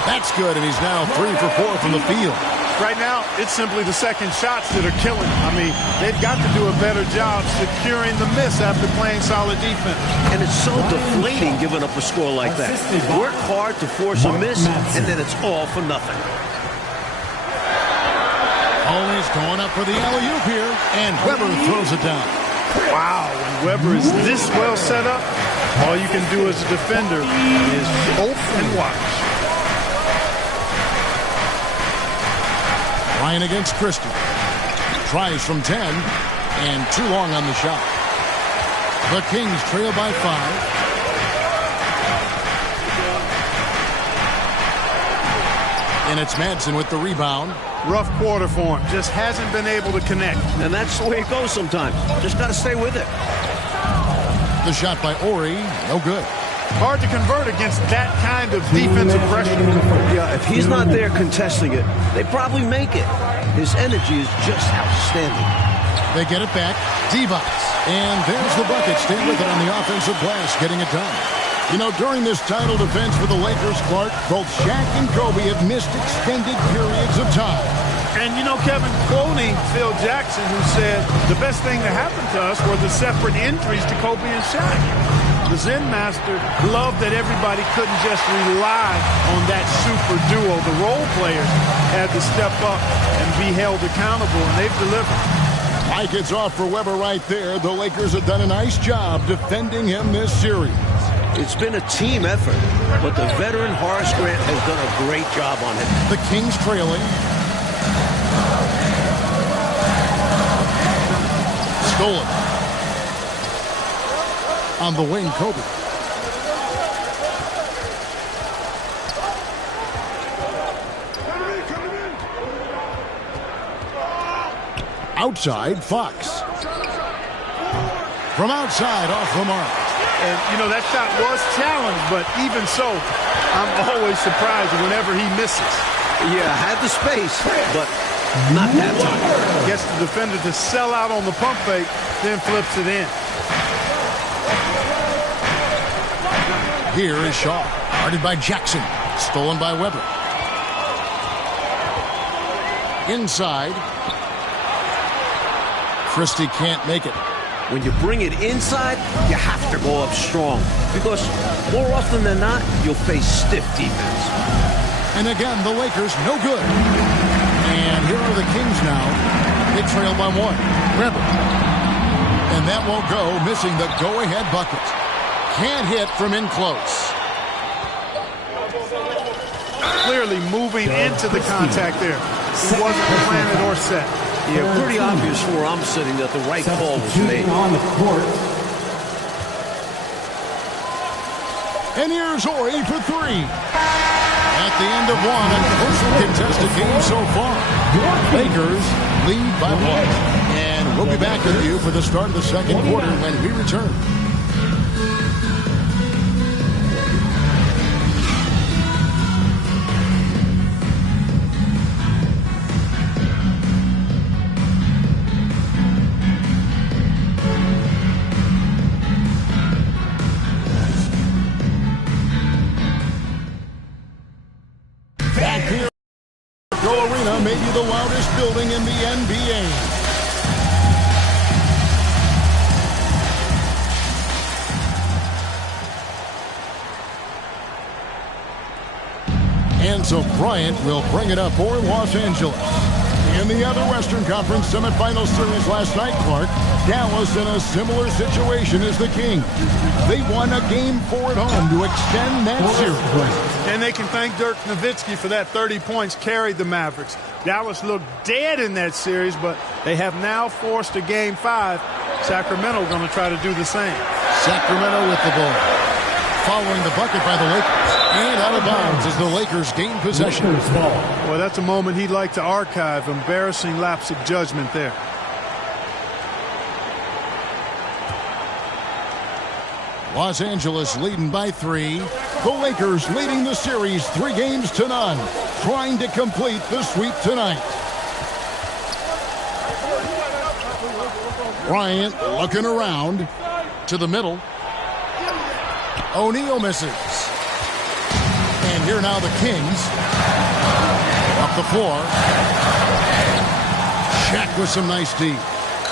That's good, and he's now 3 for 4 from the field. Right now, it's simply the second shots that are killing them. I mean, they've got to do a better job securing the miss after playing solid defense. And it's so deflating giving up a score like that. Work hard to force a miss, and then it's all for nothing. Always going up for the alley-oop here, and Webber throws it down. Wow, when Webber is this well set up, all you can do as a defender is hope and watch. Ryan against Christie. Tries from 10, and too long on the shot. The Kings trail by 5. And it's Madsen with the rebound. Rough quarter for him. Just hasn't been able to connect. And that's the way it goes sometimes. Just got to stay with it. The shot by Ori, no good. Hard to convert against that kind of defensive pressure. Yeah, if he's not there contesting it, they probably make it. His energy is just outstanding. They get it back. Divac. And there's the bucket. Stay with it on the offensive glass, getting it done. You know, during this title defense for the Lakers, Clark, both Shaq and Kobe have missed extended periods of time. And, you know, Kevin, quoting Phil Jackson, who said the best thing that happened to us were the separate injuries to Kobe and Shaq. The Zen Master loved that everybody couldn't just rely on that super duo. The role players had to step up and be held accountable, and they've delivered. Mike, it's off for Webber right there. The Lakers have done a nice job defending him this series. It's been a team effort, but the veteran Horace Grant has done a great job on it. The Kings trailing. Stolen. On the wing, Kobe. Outside, Fox. From outside, off the mark. And, you know, that shot was challenged, but even so, I'm always surprised whenever he misses. Yeah, had the space, but not that time. Gets the defender to sell out on the pump fake, then flips it in. Here is Shaw. Guarded by Jackson. Stolen by Webber. Inside. Christie can't make it. When you bring it inside, you have to go up strong. Because more often than not, you'll face stiff defense. And again, the Lakers, no good. And here are the Kings now. They trail by 1. Webber. And that won't go, missing the go-ahead bucket. Can't hit from in close. Clearly moving into the contact there. He wasn't planted or set. Yeah, pretty obvious where I'm sitting that the right call was made. On the court. And here's Ori for 3. At the end of 1, a closely contested game so far. Lakers lead by 1. And we'll be back with you for the start of the second quarter when we return. Maybe the loudest building in the NBA. And so Bryant will bring it up for Los Angeles. In the other Western Conference semifinal series last night, Clark, Dallas in a similar situation as the Kings. They won a Game 4 at home to extend that series. And they can thank Dirk Nowitzki for that 30 points carried the Mavericks. Dallas looked dead in that series, but they have now forced a Game 5. Sacramento going to try to do the same. Sacramento with the ball. Following the bucket by the Lakers. And out of bounds as the Lakers gain possession. Well, that's a moment he'd like to archive. Embarrassing lapse of judgment there. Los Angeles leading by 3. The Lakers leading the series 3-0, trying to complete the sweep tonight. Bryant looking around to the middle. O'Neal misses. And here now the Kings. Up the floor. Shaq with some nice D.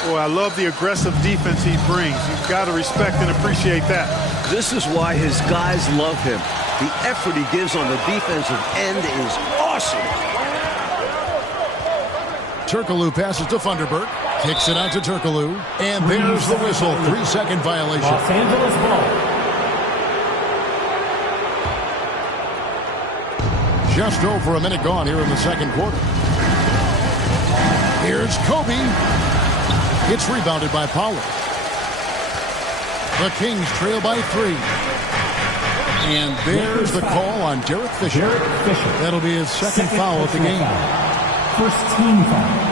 Boy, I love the aggressive defense he brings. You've got to respect and appreciate that. This is why his guys love him. The effort he gives on the defensive end is awesome. Turkoglu passes to Funderburk. Kicks it out to Turkoglu. And there's the whistle. 3-second violation. Los Angeles ball. Just over a minute gone here in the second quarter. Here's Kobe. It's rebounded by Pollard. The Kings trail by 3. And there's the call on Derek Fisher. That'll be his second foul of the game. First team foul.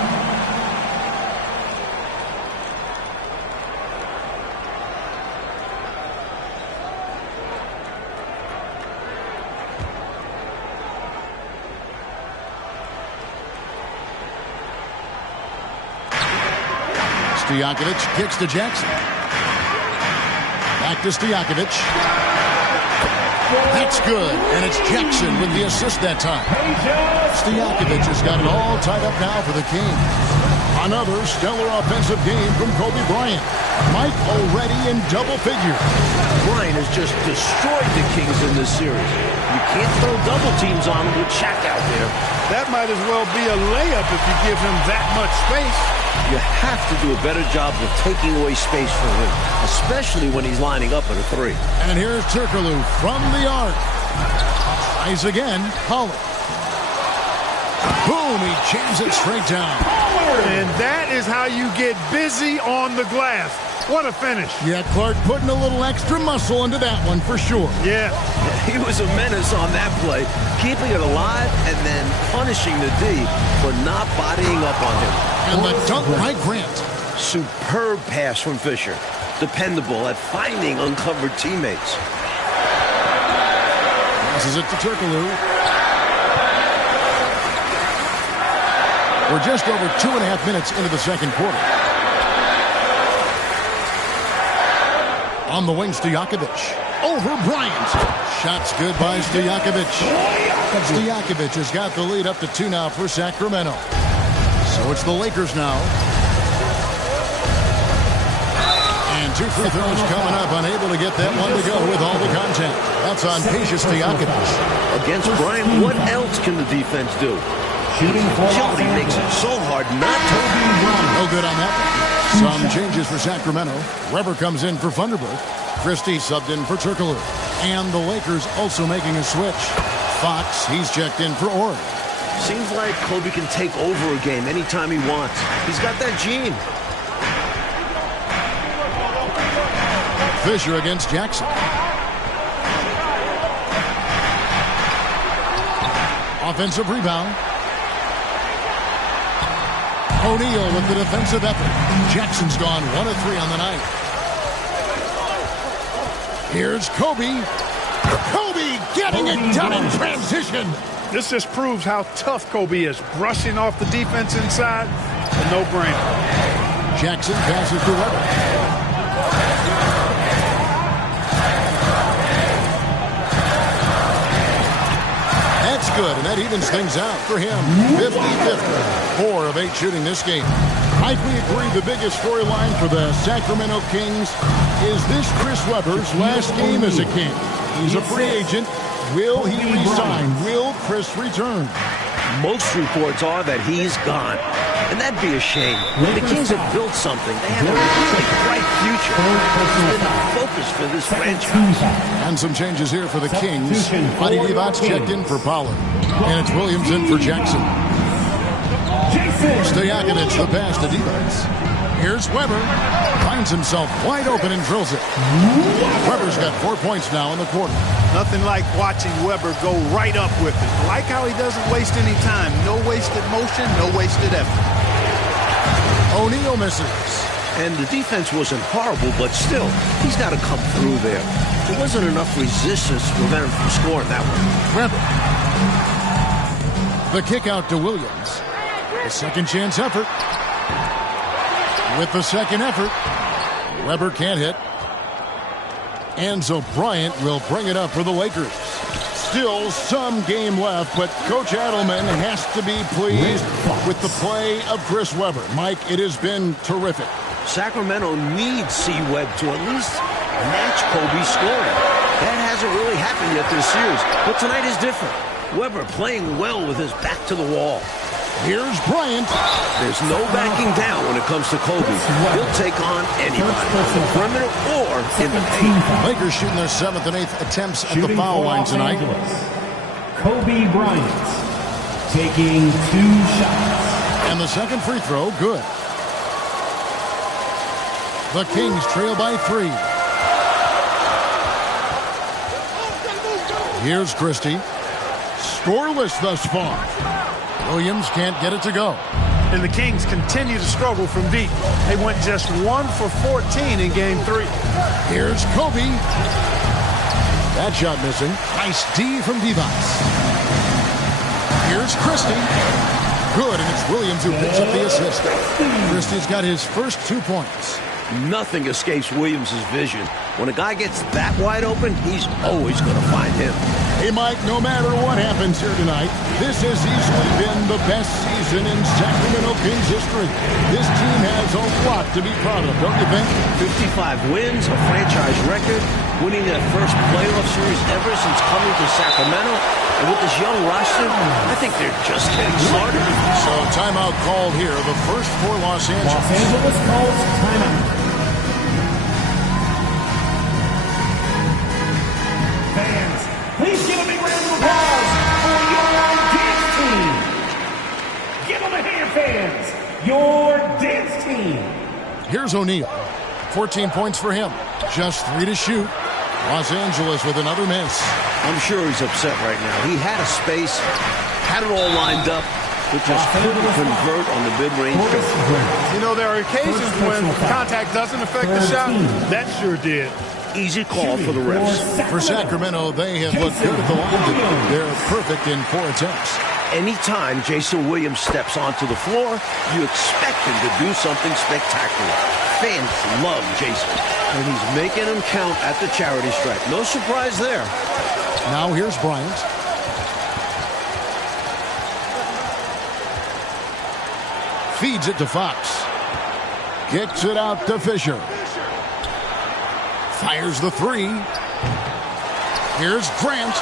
Stojakovic kicks to Jackson. Back to Stojakovic. That's good, and it's Jackson with the assist that time. Stojakovic has got it all tied up now for the Kings. Another stellar offensive game from Kobe Bryant. Mike already in double figures. Bryant has just destroyed the Kings in this series. You can't throw double teams on him with Shaq out there. That might as well be a layup if you give him that much space. You have to do a better job of taking away space from him, especially when he's lining up at a 3. And here's Turkoglu from the arc. Tries again. Pollard. Boom, he jams it straight down. And that is how you get busy on the glass. What a finish. Yeah, Clark putting a little extra muscle into that one for sure. Yeah. He was a menace on that play, keeping it alive and then punishing the D for not bodying up on him. And the dunk by Grant. Superb pass from Fisher. Dependable at finding uncovered teammates. Passes it to Turkoglu. We're just over 2.5 minutes into the second quarter. On the wing, Stojakovic. Over Bryant. Shots good by Stojakovic. Stojakovic has got the lead up to 2 now for Sacramento. So it's the Lakers now. And 2 free throws coming up. Unable to get that one to go with all the contact. That's on Peja Stojakovic. Against Bryant, what else can the defense do? Agility makes it so hard not to. No good on that one. Some changes for Sacramento. Weber comes in for Funderburk. Christie subbed in for Turkoglu. And the Lakers also making a switch. Fox, he's checked in for Oregon. Seems like Kobe can take over a game anytime he wants. He's got that gene. Fisher against Jackson. Offensive rebound. O'Neal with the defensive effort. Jackson's gone 1 of 3 on the night. Here's Kobe. Kobe getting it done in transition. This just proves how tough Kobe is. Brushing off the defense inside, a no-brainer. Jackson passes to Weber. That's good, and that evens things out for him. 50-50. 4 of 8 shooting this game. Mike, we agree the biggest storyline for the Sacramento Kings is this Chris Webber's last game as a King. He's a free agent. Will he resign? Will Chris return? Most reports are that he's gone. And that'd be a shame. The Kings have built something. They have a really bright future. It's been the focus for this franchise. And some changes here for the Kings. Buddy Divac checked in for Pollard. And it's Williams in for Jackson. Stojakovic the pass to Divac. Here's Weber. Finds himself wide open and drills it. Weber's got 4 points now in the quarter. Nothing like watching Weber go right up with it. Like how he doesn't waste any time. No wasted motion, no wasted effort. O'Neal misses. And the defense wasn't horrible, but still, he's got to come through there. There wasn't enough resistance to prevent him from scoring that one. Weber. The kick out to Williams. The second chance effort. With the second effort, Weber can't hit. Enzo Bryant will bring it up for the Lakers. Still some game left, but Coach Adelman has to be pleased with the play of Chris Webber. Mike, it has been terrific. Sacramento needs C-Webb to at least match Kobe's scoring. That hasn't really happened yet this series, but tonight is different. Webber playing well with his back to the wall. Here's Bryant. There's no backing down when it comes to Kobe. He'll take on anybody on the perimeter or in the paint. Lakers shooting their 7th and 8th attempts at the foul line tonight. Kobe Bryant taking 2 shots. And the second free throw, good. The Kings trail by 3. Here's Christie. Scoreless thus far. Williams can't get it to go. And the Kings continue to struggle from deep. They went just 1 for 14 in Game 3. Here's Kobe. That shot missing. Nice D from Divac. Here's Christie. Good, and it's Williams who picks up the assist. Christie's got his first 2 points. Nothing escapes Williams' vision. When a guy gets that wide open, he's always going to find him. Hey, Mike, no matter what happens here tonight, this has easily been the best season in Sacramento Kings history. This team has a lot to be proud of, don't you think? 55 wins, a franchise record, winning their first playoff series ever since coming to Sacramento. And with this young roster, I think they're just getting started. So timeout called here, the first for Los Angeles. Los Angeles calls timeout. Fans, please give a big round of applause for your dance team. Give them a hand, fans. Your dance team. Here's O'Neal. 14 points for him. Just 3 to shoot. Los Angeles with another miss. I'm sure he's upset right now. He had a space, had it all lined up, but just couldn't convert on the mid-range. You know, there are occasions when contact doesn't affect the shot. That sure did. Easy call for the refs. For Sacramento, they have looked good at the line. They're perfect in 4 attempts. Anytime Jason Williams steps onto the floor, you expect him to do something spectacular. Fans love Jason, and he's making them count at the charity stripe. No surprise there. Now here's Bryant. Feeds it to Fox. Kicks it out to Fisher. Fires the 3. Here's Grant.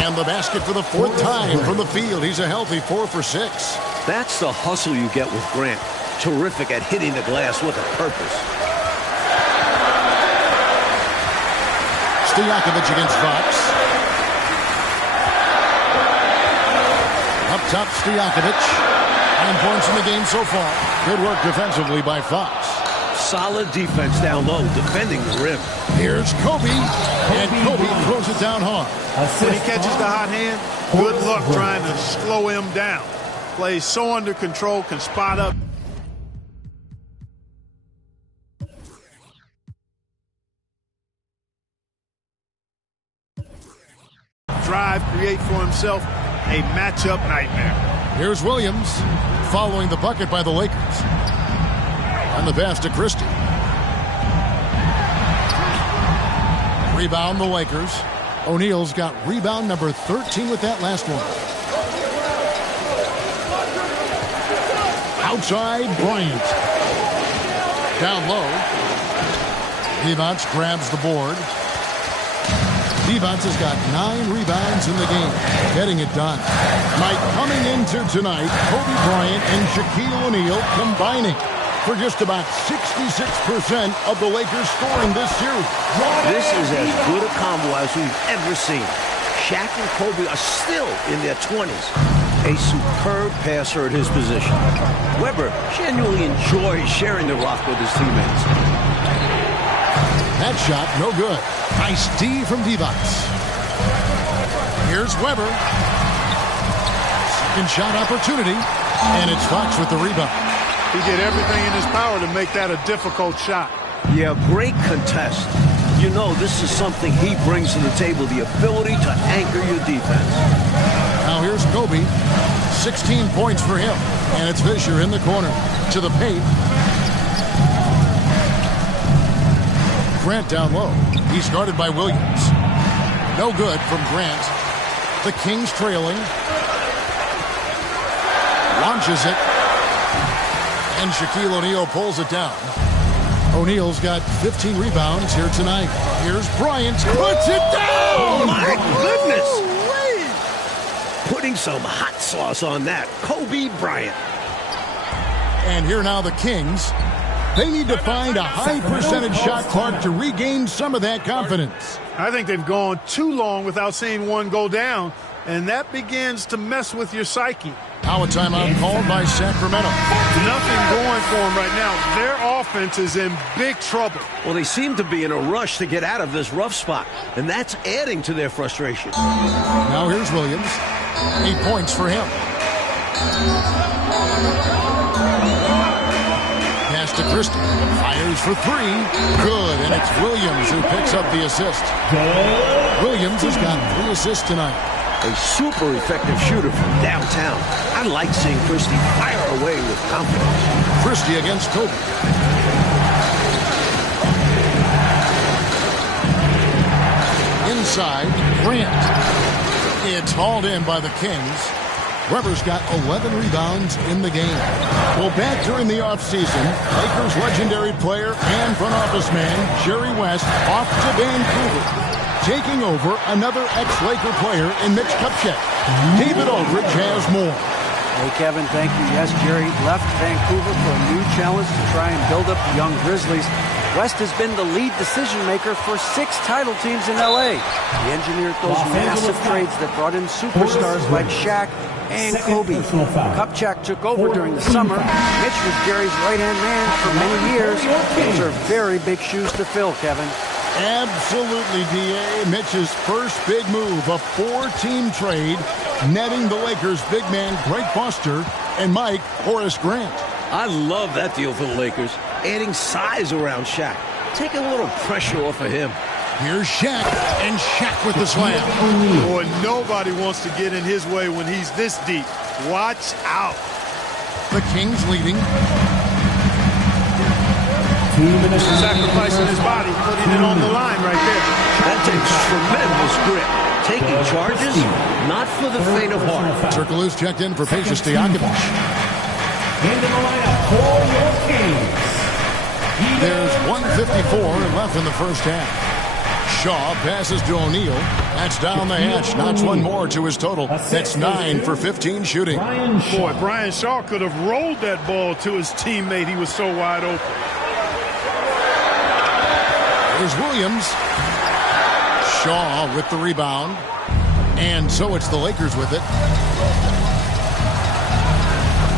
And the basket for the 4th time from the field. He's a healthy 4 for 6. That's the hustle you get with Grant. Terrific at hitting the glass with a purpose. Stojakovic against Fox. Up top, Stojakovic. 9 points in the game so far. Good work defensively by Fox. Solid defense down low, defending the rim. Here's Kobe. And Kobe throws it down hard. When he catches the hot hand, good luck trying to slow him down. Plays so under control, can spot up. Drive, create for himself a matchup nightmare. Here's Williams following the bucket by the Lakers. And the pass to Christie. Rebound the Lakers. O'Neal's got rebound number 13 with that last one. Outside Bryant. Down low. Divac grabs the board. Divac has got 9 rebounds in the game, getting it done. Mike, coming into tonight, Kobe Bryant and Shaquille O'Neal combining for just about 66% of the Lakers scoring this series. This is as good a combo as we've ever seen. Shaq and Kobe are still in their 20s. A superb passer at his position. Webber genuinely enjoys sharing the rock with his teammates. That shot, no good. Nice D from Divac. Here's Webber. Second shot opportunity, and it's Fox with the rebound. He did everything in his power to make that a difficult shot. Yeah, great contest. You know, this is something he brings to the table, the ability to anchor your defense. Now here's Kobe. 16 points for him. And it's Fisher in the corner. To the paint. Grant down low. He's guarded by Williams. No good from Grant. The Kings trailing. Launches it. And Shaquille O'Neal pulls it down. O'Neal's got 15 rebounds here tonight. Here's Bryant. Puts it down! Oh, my goodness! Putting some hot sauce on that. Kobe Bryant. And here now the Kings. They need to find a high percentage shot clock to regain some of that confidence. I think they've gone too long without seeing one go down, and that begins to mess with your psyche. Now a timeout called by Sacramento. Nothing going for them right now. Their offense is in big trouble. Well, they seem to be in a rush to get out of this rough spot, and that's adding to their frustration. Now here's Williams. 8 points for him. Pass to Christie. Fires for 3. Good, and it's Williams who picks up the assist. Williams has got 3 assists tonight. A super effective shooter from downtown. I like seeing Christie fire away with confidence. Christie against Kobe. Inside, Grant. It's hauled in by the Kings. Weber's got 11 rebounds in the game. Well, back during the offseason, Lakers legendary player and front office man Jerry West off to Vancouver, taking over another ex-Laker player in Mitch Kupchak. David Aldridge has more. Hey, Kevin, thank you. Yes, Jerry left Vancouver for a new challenge to try and build up the young Grizzlies. West has been the lead decision-maker for 6 title teams in L.A. He engineered those massive trades that brought in superstars like Shaq and Kobe. Kupchak took over during the summer. Mitch was Jerry's right-hand man for many years. Those are very big shoes to fill, Kevin. Absolutely, D.A. Mitch's first big move, a 4-team trade, netting the Lakers' big man Greg Foster and Mike Horace Grant. I love that deal for the Lakers. Adding size around Shaq. Taking a little pressure off of him. Here's Shaq, and Shaq with the slam. Boy, nobody wants to get in his way when he's this deep. Watch out. The Kings leading. Sacrificing his body, putting it on the line right there. That takes tremendous grit. Taking charges, not for the faint of heart. Turkoglu's checked in for Peja Stojakovic. Into the lineup for your Kings. There's 1:54 left in the first half. Shaw passes to O'Neal. That's down the hatch. Knocks one more to his total. That's 9 for 15 shooting. Boy, Brian Shaw could have rolled that ball to his teammate. He was so wide open. There's Williams. Shaw with the rebound. And so it's the Lakers with it.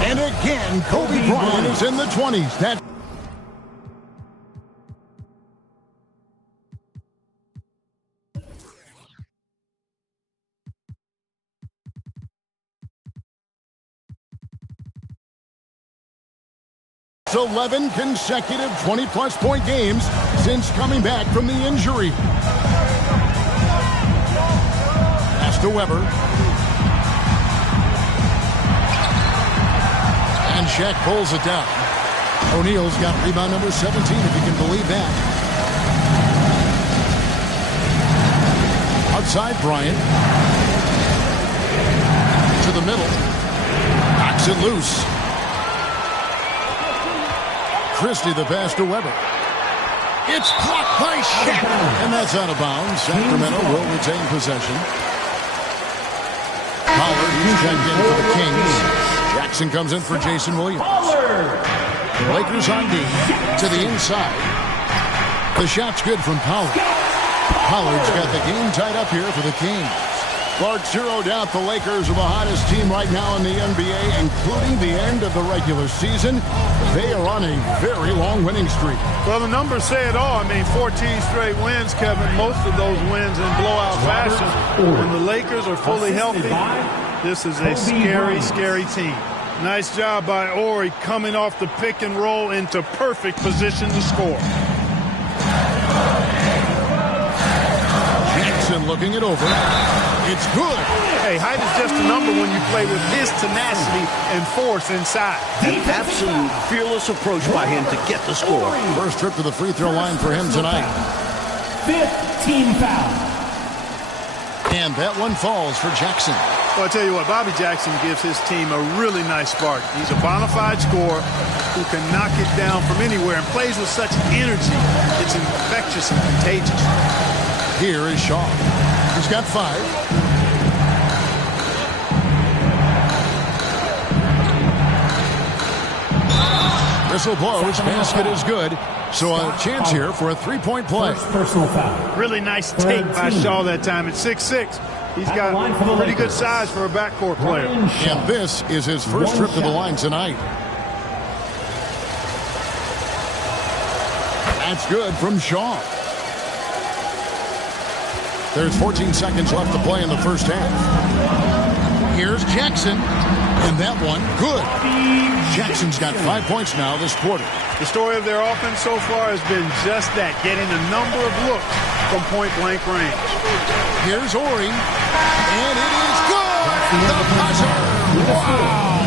And again, Kobe Bryant is in the 20s. That's It's 11 consecutive 20-plus point games since coming back from the injury. Pass to Weber. And Shaq pulls it down. O'Neal's got rebound number 17, if you can believe that. Outside Bryant. To the middle. Knocks it loose. Christie the pass to Weber. It's blocked by Shaq. And that's out of bounds. Sacramento will retain possession. Pollard is checked in for the Kings. Jackson comes in for Jason Williams. Lakers on D to the inside. The shot's good from Pollard. Pollard's got the game tied up here for the Kings. Clark, zero doubt the Lakers are the hottest team right now in the NBA, including the end of the regular season. They are on a very long winning streak. Well, the numbers say it all. I mean, 14 straight wins, Kevin. Most of those wins in blowout fashion. When the Lakers are fully healthy, this is a scary, scary team. Nice job by Horry coming off the pick and roll into perfect position to score. Jackson looking it over. It's good. Hey, height is just a number when you play with his tenacity and force inside. An absolute fearless approach by him to get the score. First trip to the free throw line for him tonight. 5th team foul. And that one falls for Jackson. Well, I tell you what, Bobby Jackson gives his team a really nice spark. He's a bona fide scorer who can knock it down from anywhere and plays with such energy. It's infectious and contagious. Here is Shaw. He's got 5. Whistle blows, basket is good. So a chance here for a three-point play. First personal foul. Really nice take by Shaw that time at 6'6". He's got pretty good size for a backcourt player. And this is his first trip to the line tonight. That's good from Shaw. There's 14 seconds left to play in the first half. Here's Jackson. And that one, good. Jackson's got 5 points now this quarter. The story of their offense so far has been just that, getting a number of looks from point-blank range. Here's Horry. And it is good! The buzzer! Wow!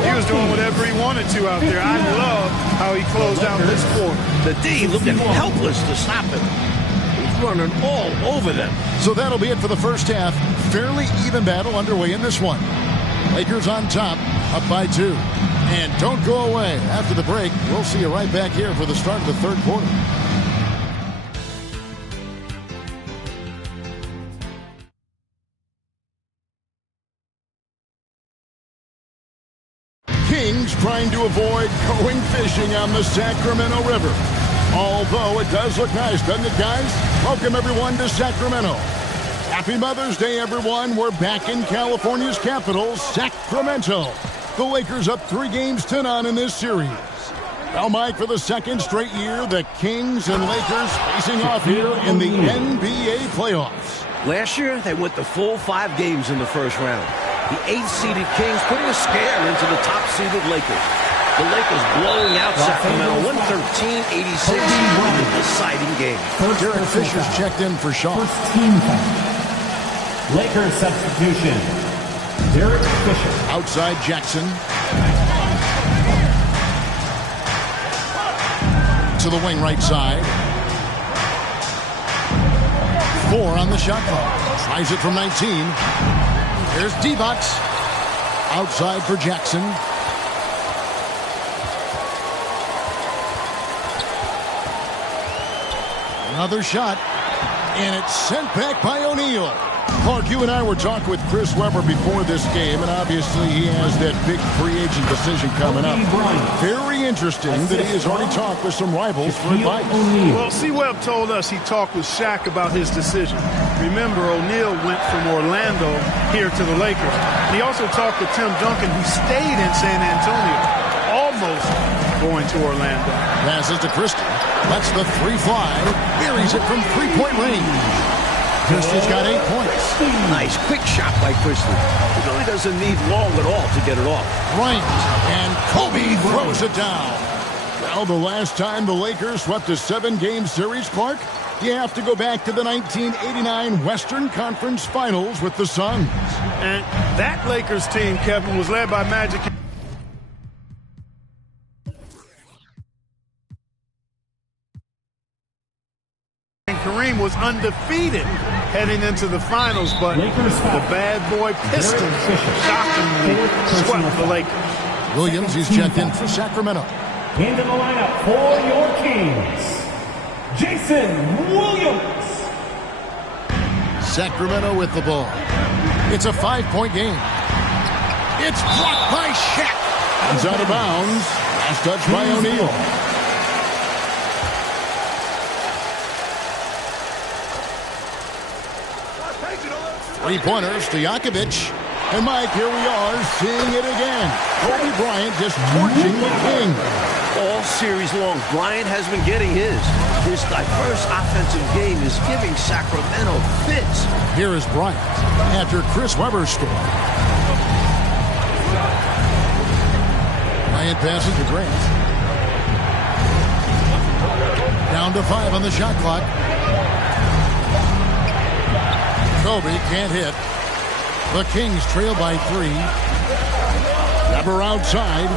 He was doing whatever he wanted to out there. I love how he closed out this quarter. The D looking helpless to stop him. He's running all over them. So that'll be it for the first half. Fairly even battle underway in this one. Lakers on top, up by 2. And don't go away. After the break, we'll see you right back here for the start of the third quarter. Kings trying to avoid going fishing on the Sacramento River. Although it does look nice, doesn't it, guys? Welcome, everyone, to Sacramento. Happy Mother's Day, everyone. We're back in California's capital, Sacramento. The Lakers up 3 games to none in this series. Now, Mike, for the second straight year, the Kings and Lakers facing off here in the NBA playoffs. Last year, they went the full 5 games in the first round. The 8th-seeded Kings putting a scare into the top-seeded Lakers. The Lakers blowing out Sacramento 113-86 in the deciding game. Derek Fisher's checked in for Shaw. First team foul. Lakers substitution. Derek Fisher. Outside Jackson. To the wing right side. 4 on the shot clock. Tries it from 19. Here's Divac. Outside for Jackson. Another shot. And it's sent back by O'Neal. Clark, you and I were talking with Chris Webber before this game, and obviously he has that big free agent decision coming up. Very interesting that he has already talked with some rivals for advice. Well, C-Web told us he talked with Shaq about his decision. Remember, O'Neal went from Orlando here to the Lakers. And he also talked to Tim Duncan, who stayed in San Antonio, almost going to Orlando. Passes to Christie. Lets the 3 fly. Buries it from 3-point range. Christie's got 8 points. Nice quick shot by Christie. He really doesn't need long at all to get it off. Bryant, and Kobe throws it down. Well, the last time the Lakers swept a 7-game series, Clark, you have to go back to the 1989 Western Conference Finals with the Suns. And that Lakers team, Kevin, was led by Magic. Kareem was undefeated heading into the finals, but the bad boy Pistons shockingly swept the Lakers. Williams, he's checked in for Sacramento. Into the lineup for your Kings, Jason Williams. Sacramento with the ball. It's a 5-point game. It's blocked by Shaq. He's out of bounds. Last touch by O'Neal. Three-pointers to Jakovic. And, Mike, here we are seeing it again. Kobe Bryant just torching the King. All series long, Bryant has been getting his. His diverse offensive game is giving Sacramento fits. Here is Bryant after Chris Webber's score. Bryant passes to Grant. Down to 5 on the shot clock. Kobe can't hit. The Kings trail by 3. Weber outside.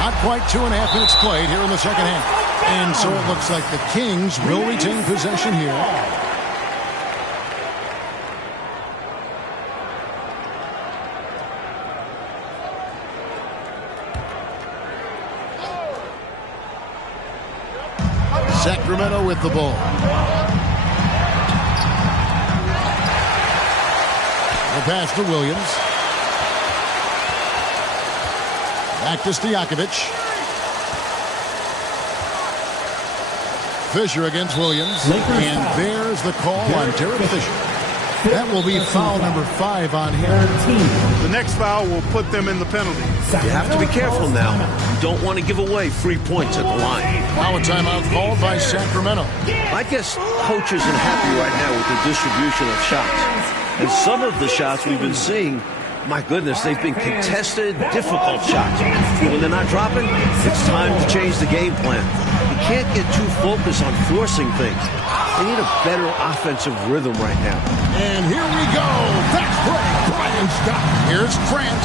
Not quite 2.5 minutes played here in the second half. And so it looks like the Kings will retain possession here. Sacramento with the ball. The pass to Williams. Back to Stojakovic. Fisher against Williams. And there's the call on Derek Fisher. That will be foul number 5 on him. The next foul will put them in the penalty. You have to be careful now. You don't want to give away free points at the line. Now a timeout called by Sacramento. I guess coach isn't happy right now with the distribution of shots. And some of the shots we've been seeing, my goodness, they've been contested, difficult shots. When they're not dropping, it's time to change the game plan. You can't get too focused on forcing things. They need a better offensive rhythm right now. And here we go. Fast break. Brian stop. Here's Grant.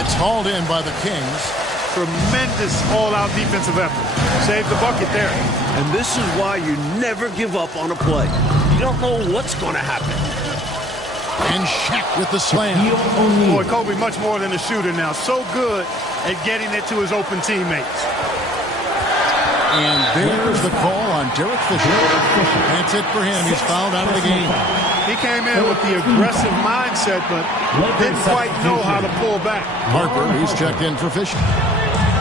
It's hauled in by the Kings. Tremendous all-out defensive effort. Save the bucket there. And this is why you never give up on a play. You don't know what's going to happen. And Shaq with the slam. Boy, Kobe much more than a shooter now. So good at getting it to his open teammates. And there's the call on Derek Fisher. That's it for him. He's fouled out of the game. He came in with the aggressive mindset, but didn't quite know how to pull back. Harper, he's checked in for Fisher.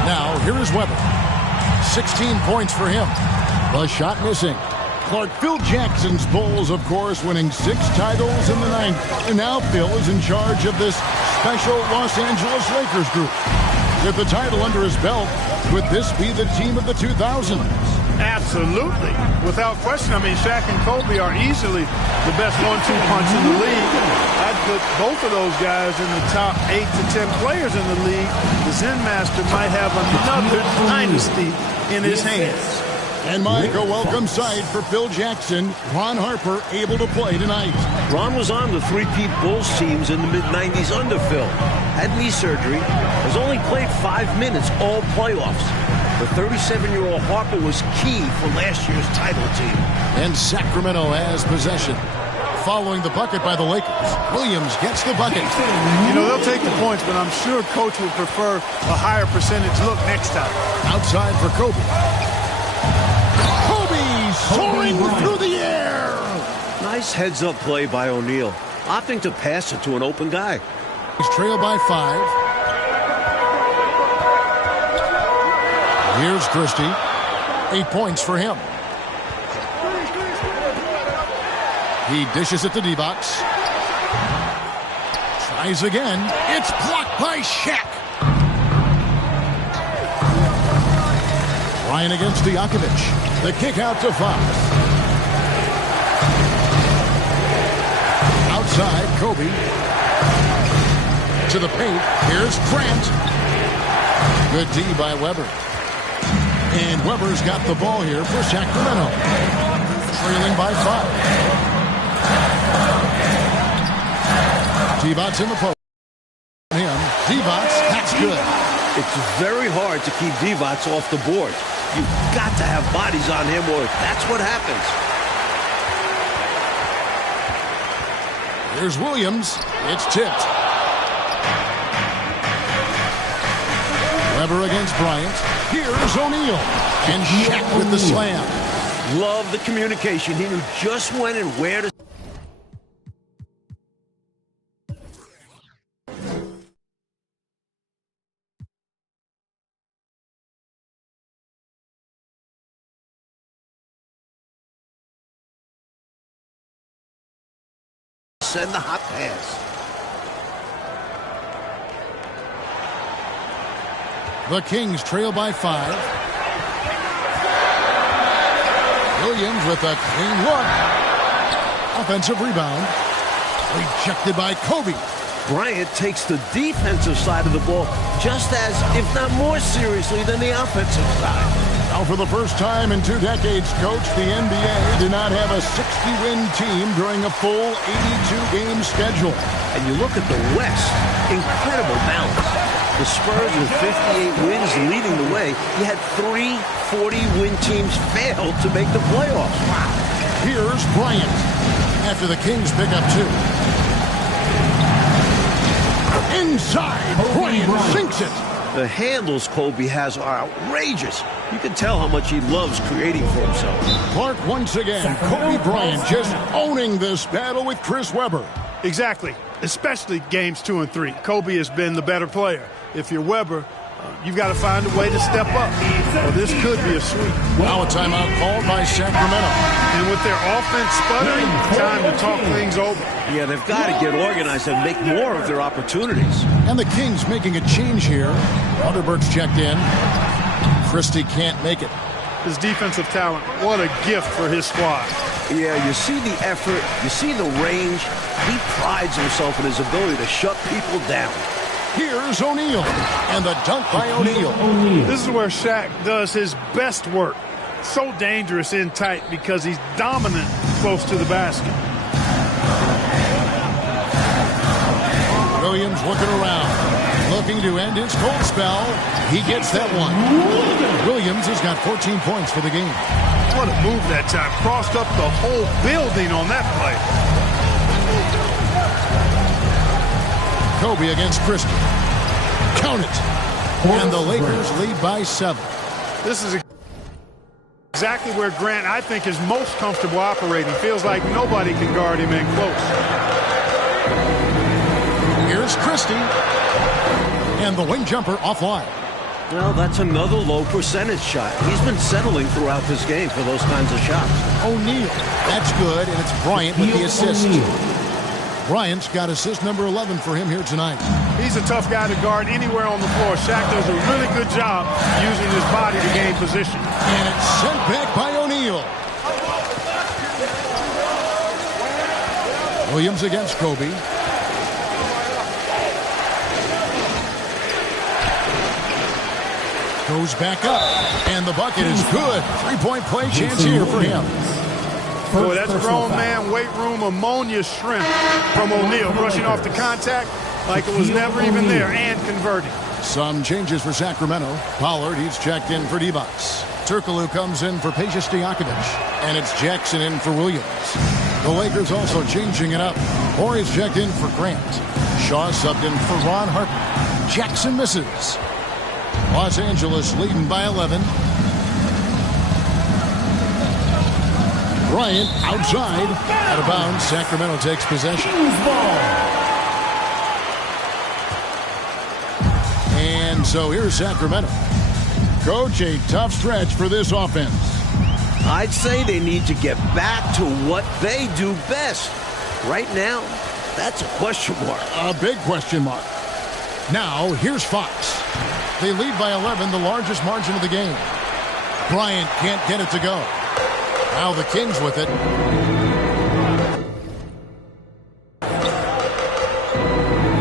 Now, here is Weber. 16 points for him. The shot missing. Clark, Phil Jackson's Bulls, of course, winning 6 titles in the 90s. And now Phil is in charge of this special Los Angeles Lakers group. With the title under his belt, would this be the team of the 2000s? Absolutely. Without question. I mean, Shaq and Kobe are easily the best 1-2 punch in the league. I'd put both of those guys in the top 8 to 10 players in the league. The Zen Master might have another dynasty in his hands. And Mike, a welcome sight for Phil Jackson. Ron Harper able to play tonight. Ron was on the three-peat Bulls teams in the mid-90s under Phil. Had knee surgery. Has only played 5 minutes all playoffs. The 37-year-old Harper was key for last year's title team. And Sacramento has possession. Following the bucket by the Lakers. Williams gets the bucket. You know, they'll take the points, but I'm sure Coach would prefer a higher percentage look next time. Outside for Kobe. Soaring through the air. Nice heads-up play by O'Neal, opting to pass it to an open guy. He's trailed by 5. Here's Christie. 8 points for him. He dishes it to D-Box. Tries again. It's blocked by Shaq. Ryan against Stojakovic. The kick out to Fox. Outside, Kobe. To the paint. Here's Grant. Good D by Weber. And Weber's got the ball here for Sacramento. Trailing by 5. D-Bots in the post. D-Bots, that's good. It's very hard to keep Divac off the board. You've got to have bodies on him or that's what happens. Here's Williams. It's tipped. Weber against Bryant. Here's O'Neal. And Shaq with the slam. Love the communication. He knew just when and where to... send the hot pass. The Kings trail by 5. Williams with a clean look. Offensive rebound. Rejected by Kobe. Bryant takes the defensive side of the ball just as, if not more seriously, than the offensive side. Now, for the first time in 2 decades, Coach, the NBA did not have a 60-win team during a full 82-game schedule. And you look at the West, incredible balance. The Spurs with 58 wins leading the way. You had 3 40-win teams fail to make the playoffs. Wow. Here's Bryant after the Kings pick up 2. Inside, Bryant sinks it. The handles Kobe has are outrageous. You can tell how much he loves creating for himself. Clark once again, Kobe Bryant just owning this battle with Chris Webber. Exactly, especially games 2 and 3. Kobe has been the better player. If you're Webber, you've got to find a way to step up. Well, this could be a sweep. Now a timeout called by Sacramento. And with their offense sputtering, time to talk things over. Yeah, they've got to get organized and make more of their opportunities. And the Kings making a change here. Underberg's checked in. Christie can't make it. His defensive talent, what a gift for his squad. Yeah, you see the effort, you see the range. He prides himself in his ability to shut people down. Here's O'Neal, and the dunk by O'Neal. This is where Shaq does his best work. So dangerous in tight because he's dominant close to the basket. Williams looking around, looking to end his cold spell. He gets that one. Williams has got 14 points for the game. What a move that time. Crossed up the whole building on that play. Kobe against Christie. Count it. And the Lakers lead by 7. This is exactly where Grant, I think, is most comfortable operating. Feels like nobody can guard him in close. Here's Christie. And the wing jumper offline. Well, that's another low percentage shot. He's been settling throughout this game for those kinds of shots. O'Neal. That's good, and it's Bryant with the assist. Bryant's got assist number 11 for him here tonight. He's a tough guy to guard anywhere on the floor. Shaq does a really good job using his body to gain position. And it's sent back by O'Neal. Williams against Kobe. Goes back up, and the bucket is good. 3-point play chance here for him. Boy, that's grown man weight room ammonia shrimp from O'Neal, rushing off the contact like it was never even there and converting. Some changes for Sacramento. Pollard, he's checked in for Divac. Turkoglu comes in for Peja Stojakovic, and it's Jackson in for Williams. The Lakers also changing it up. Horry's checked in for Grant. Shaw subbed in for Ron Harper. Jackson misses. Los Angeles leading by 11. Bryant outside. Out of bounds. Sacramento takes possession. And so here's Sacramento. Coach, a tough stretch for this offense. I'd say they need to get back to what they do best. Right now, that's a question mark. A big question mark. Now, here's Fox. They lead by 11, the largest margin of the game. Bryant can't get it to go. Now the Kings with it.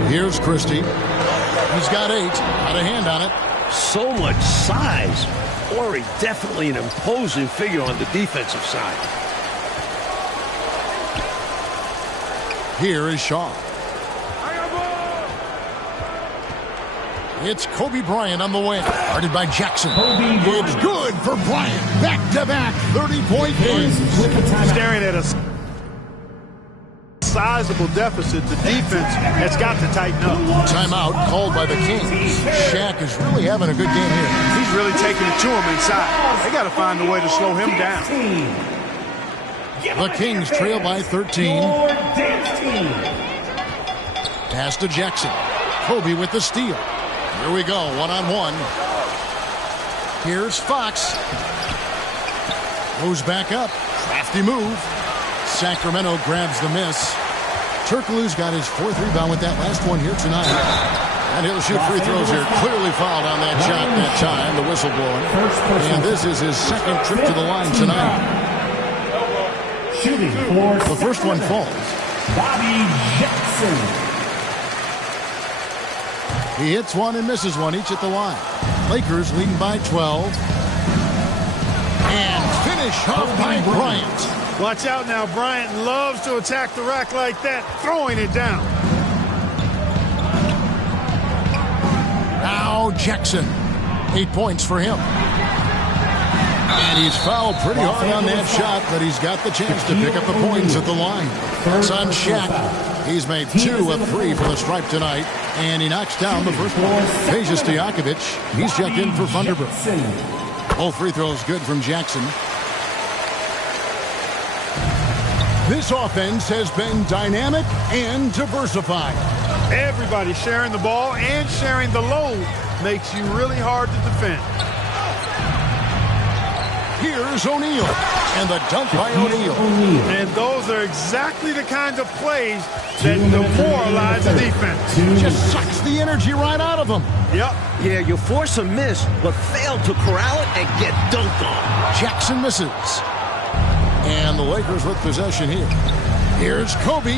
Here's Christie. He's got 8. Got a hand on it. So much size. Horry definitely an imposing figure on the defensive side. Here is Shaw. It's Kobe Bryant on the wing. Guarded by Jackson. It's good for Bryant. Back-to-back 30-point games. Staring at a sizable deficit, the defense has got to tighten up. Timeout called by the Kings. Shaq is really having a good game here. He's really taking it to him inside. They got to find a way to slow him down. The Kings trail by 13. Pass to Jackson. Kobe with the steal. Here we go, one-on-one. Here's Fox. Goes back up. Crafty move. Sacramento grabs the miss. Turkoglu's got his 4th rebound with that last one here tonight. And he'll shoot free throws here. Clearly fouled on that shot that time, the whistle blowing. And this is his 2nd trip to the line tonight. Shooting for the first one falls. Bobby Jackson. He hits one and misses one, each at the line. Lakers leading by 12. And finish off by Bryant. Watch out now. Bryant loves to attack the rack like that, throwing it down. Now Jackson. 8 points for him. And he's fouled pretty hard on that shot, but he's got the chance to pick up the points at the line. Son Shaq. He's made 2 of 3 from the stripe tonight, and he knocks down the first one. Peja Stojakovic, he's checked in for Thunderbird. All free throws good from Jackson. This offense has been dynamic and diversified. Everybody sharing the ball and sharing the load makes you really hard to defend. Here's O'Neal, and the dunk by O'Neal. And those are exactly the kinds of plays that demoralize the defense. Just sucks the energy right out of them. Yep. Yeah, you force a miss, but fail to corral it and get dunked on. Jackson misses. And the Lakers with possession here. Here's Kobe.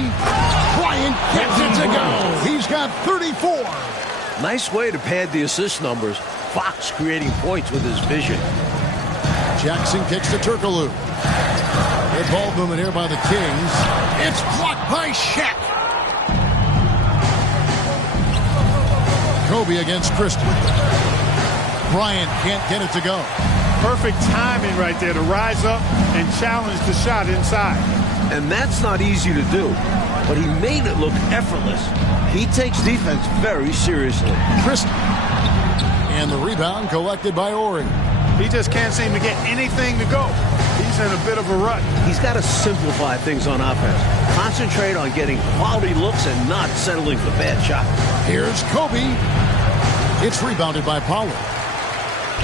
Bryant gets it to go. He's got 34. Nice way to pad the assist numbers. Fox creating points with his vision. Jackson kicks to Turkoglu. Good ball movement here by the Kings. It's blocked by Shaq. Kobe against Christie. Bryant can't get it to go. Perfect timing right there to rise up and challenge the shot inside. And that's not easy to do, but he made it look effortless. He takes defense very seriously. Christie. And the rebound collected by Ori. He just can't seem to get anything to go. He's in a bit of a rut. He's got to simplify things on offense. Concentrate on getting quality looks and not settling for bad shots. Here's Kobe. It's rebounded by Pollard.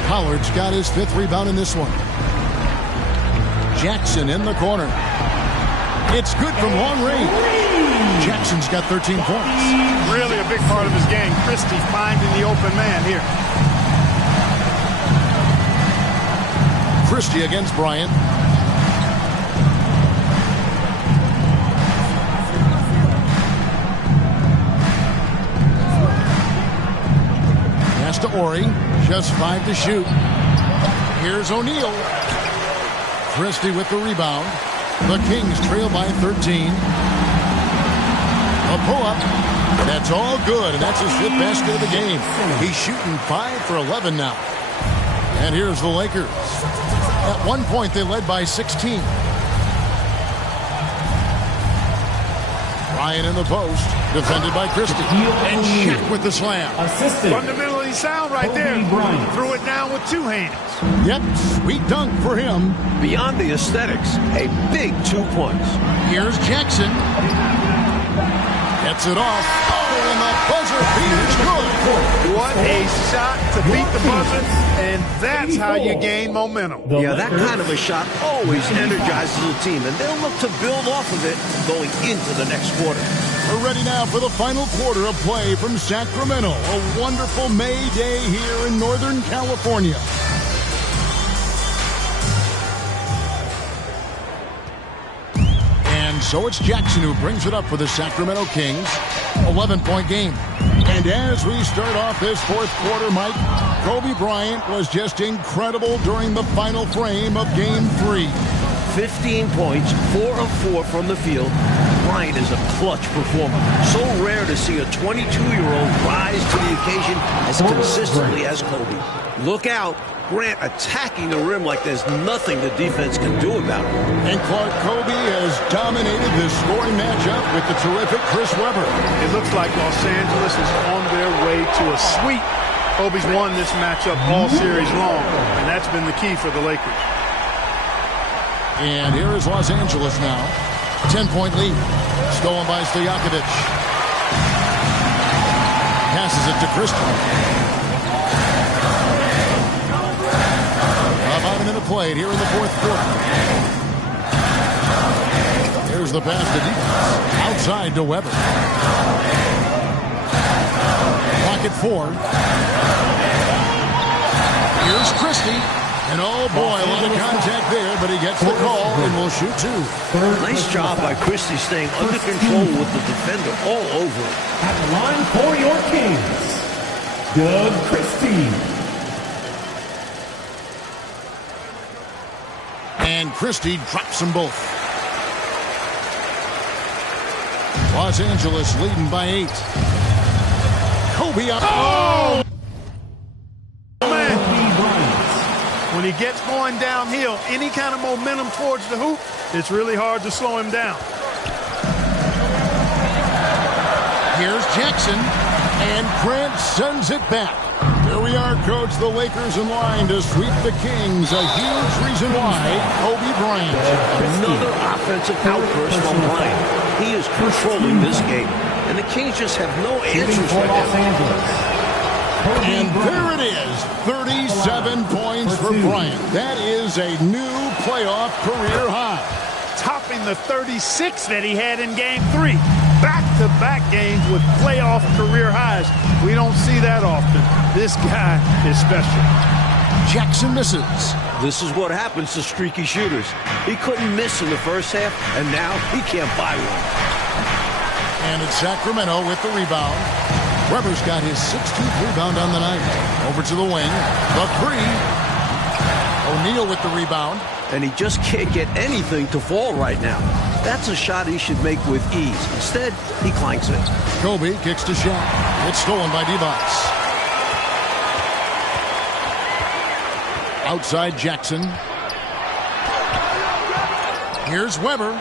Pollard's got his 5th rebound in this one. Jackson in the corner. It's good from long range. Jackson's got 13 points. Really a big part of his game. Christie finding the open man here. Christie against Bryant. Pass to Ori. Just 5 to shoot. Here's O'Neal. Christie with the rebound. The Kings trail by 13. A pull-up. That's all good, and that's his 5th basket of the game. He's shooting 5 for 11 now. And here's the Lakers. At one point, they led by 16. Bryant in the post, defended by Christie. And Shaq with the slam. Assisted. Fundamentally sound right there. Threw it down with 2 hands. Yep, sweet dunk for him. Beyond the aesthetics, a big 2 points. Here's Jackson. Gets it off. Oh, and the buzzer beater's good. What a shot to beat the buzzer, and that's how you gain momentum. Yeah, that kind of a shot always energizes a team, and they'll look to build off of it going into the next quarter. We're ready now for the final quarter of play from Sacramento. A wonderful May day here in Northern California. And so it's Jackson who brings it up for the Sacramento Kings. 11-point game. And as we start off this 4th quarter, Mike, Kobe Bryant was just incredible during the final frame of Game 3. 15 points, 4 of 4 from the field. Bryant is a clutch performer. So rare to see a 22-year-old rise to the occasion as consistently as Kobe. Look out. Grant attacking the rim like there's nothing the defense can do about it. And Clark, Kobe has dominated this scoring matchup with the terrific Chris Webber. It looks like Los Angeles is on their way to a sweep. Kobe's won this matchup all series long, and that's been the key for the Lakers. And here is Los Angeles now. 10-point lead. Stolen by Stojakovic. Passes it to Christie. About a minute played here in the 4th quarter. Here's the pass to defense. Outside to Webber. Pocket 4. Here's Christie. And oh boy, a lot of contact there, but he gets the call and will shoot 2. Nice job by Christie staying under control with the defender all over it. At the line for your Kings, Doug Christie. And Christie drops them both. Los Angeles leading by 8. Kobe up. Oh! Man. When he gets going downhill, any kind of momentum towards the hoop, it's really hard to slow him down. Here's Jackson, and Grant sends it back. Here we are, Coach. The Lakers in line to sweep the Kings. A huge reason why Kobe Bryant. Another offensive outburst from Bryant. He is controlling this game, and the Kings just have no answers for him. And there it is, 37 points for Bryant. That is a new playoff career high. Topping the 36 that he had in Game 3. Back-to-back games with playoff career highs. We don't see that often. This guy is special. Jackson misses. This is what happens to streaky shooters. He couldn't miss in the first half, and now he can't buy one. And it's Sacramento with the rebound. Weber's got his 16th rebound on the night. Over to the wing. The three. O'Neal with the rebound. And he just can't get anything to fall right now. That's a shot he should make with ease. Instead, he clanks it. Kobe kicks to Shaq. It's stolen by Divac. Outside Jackson. Here's Weber.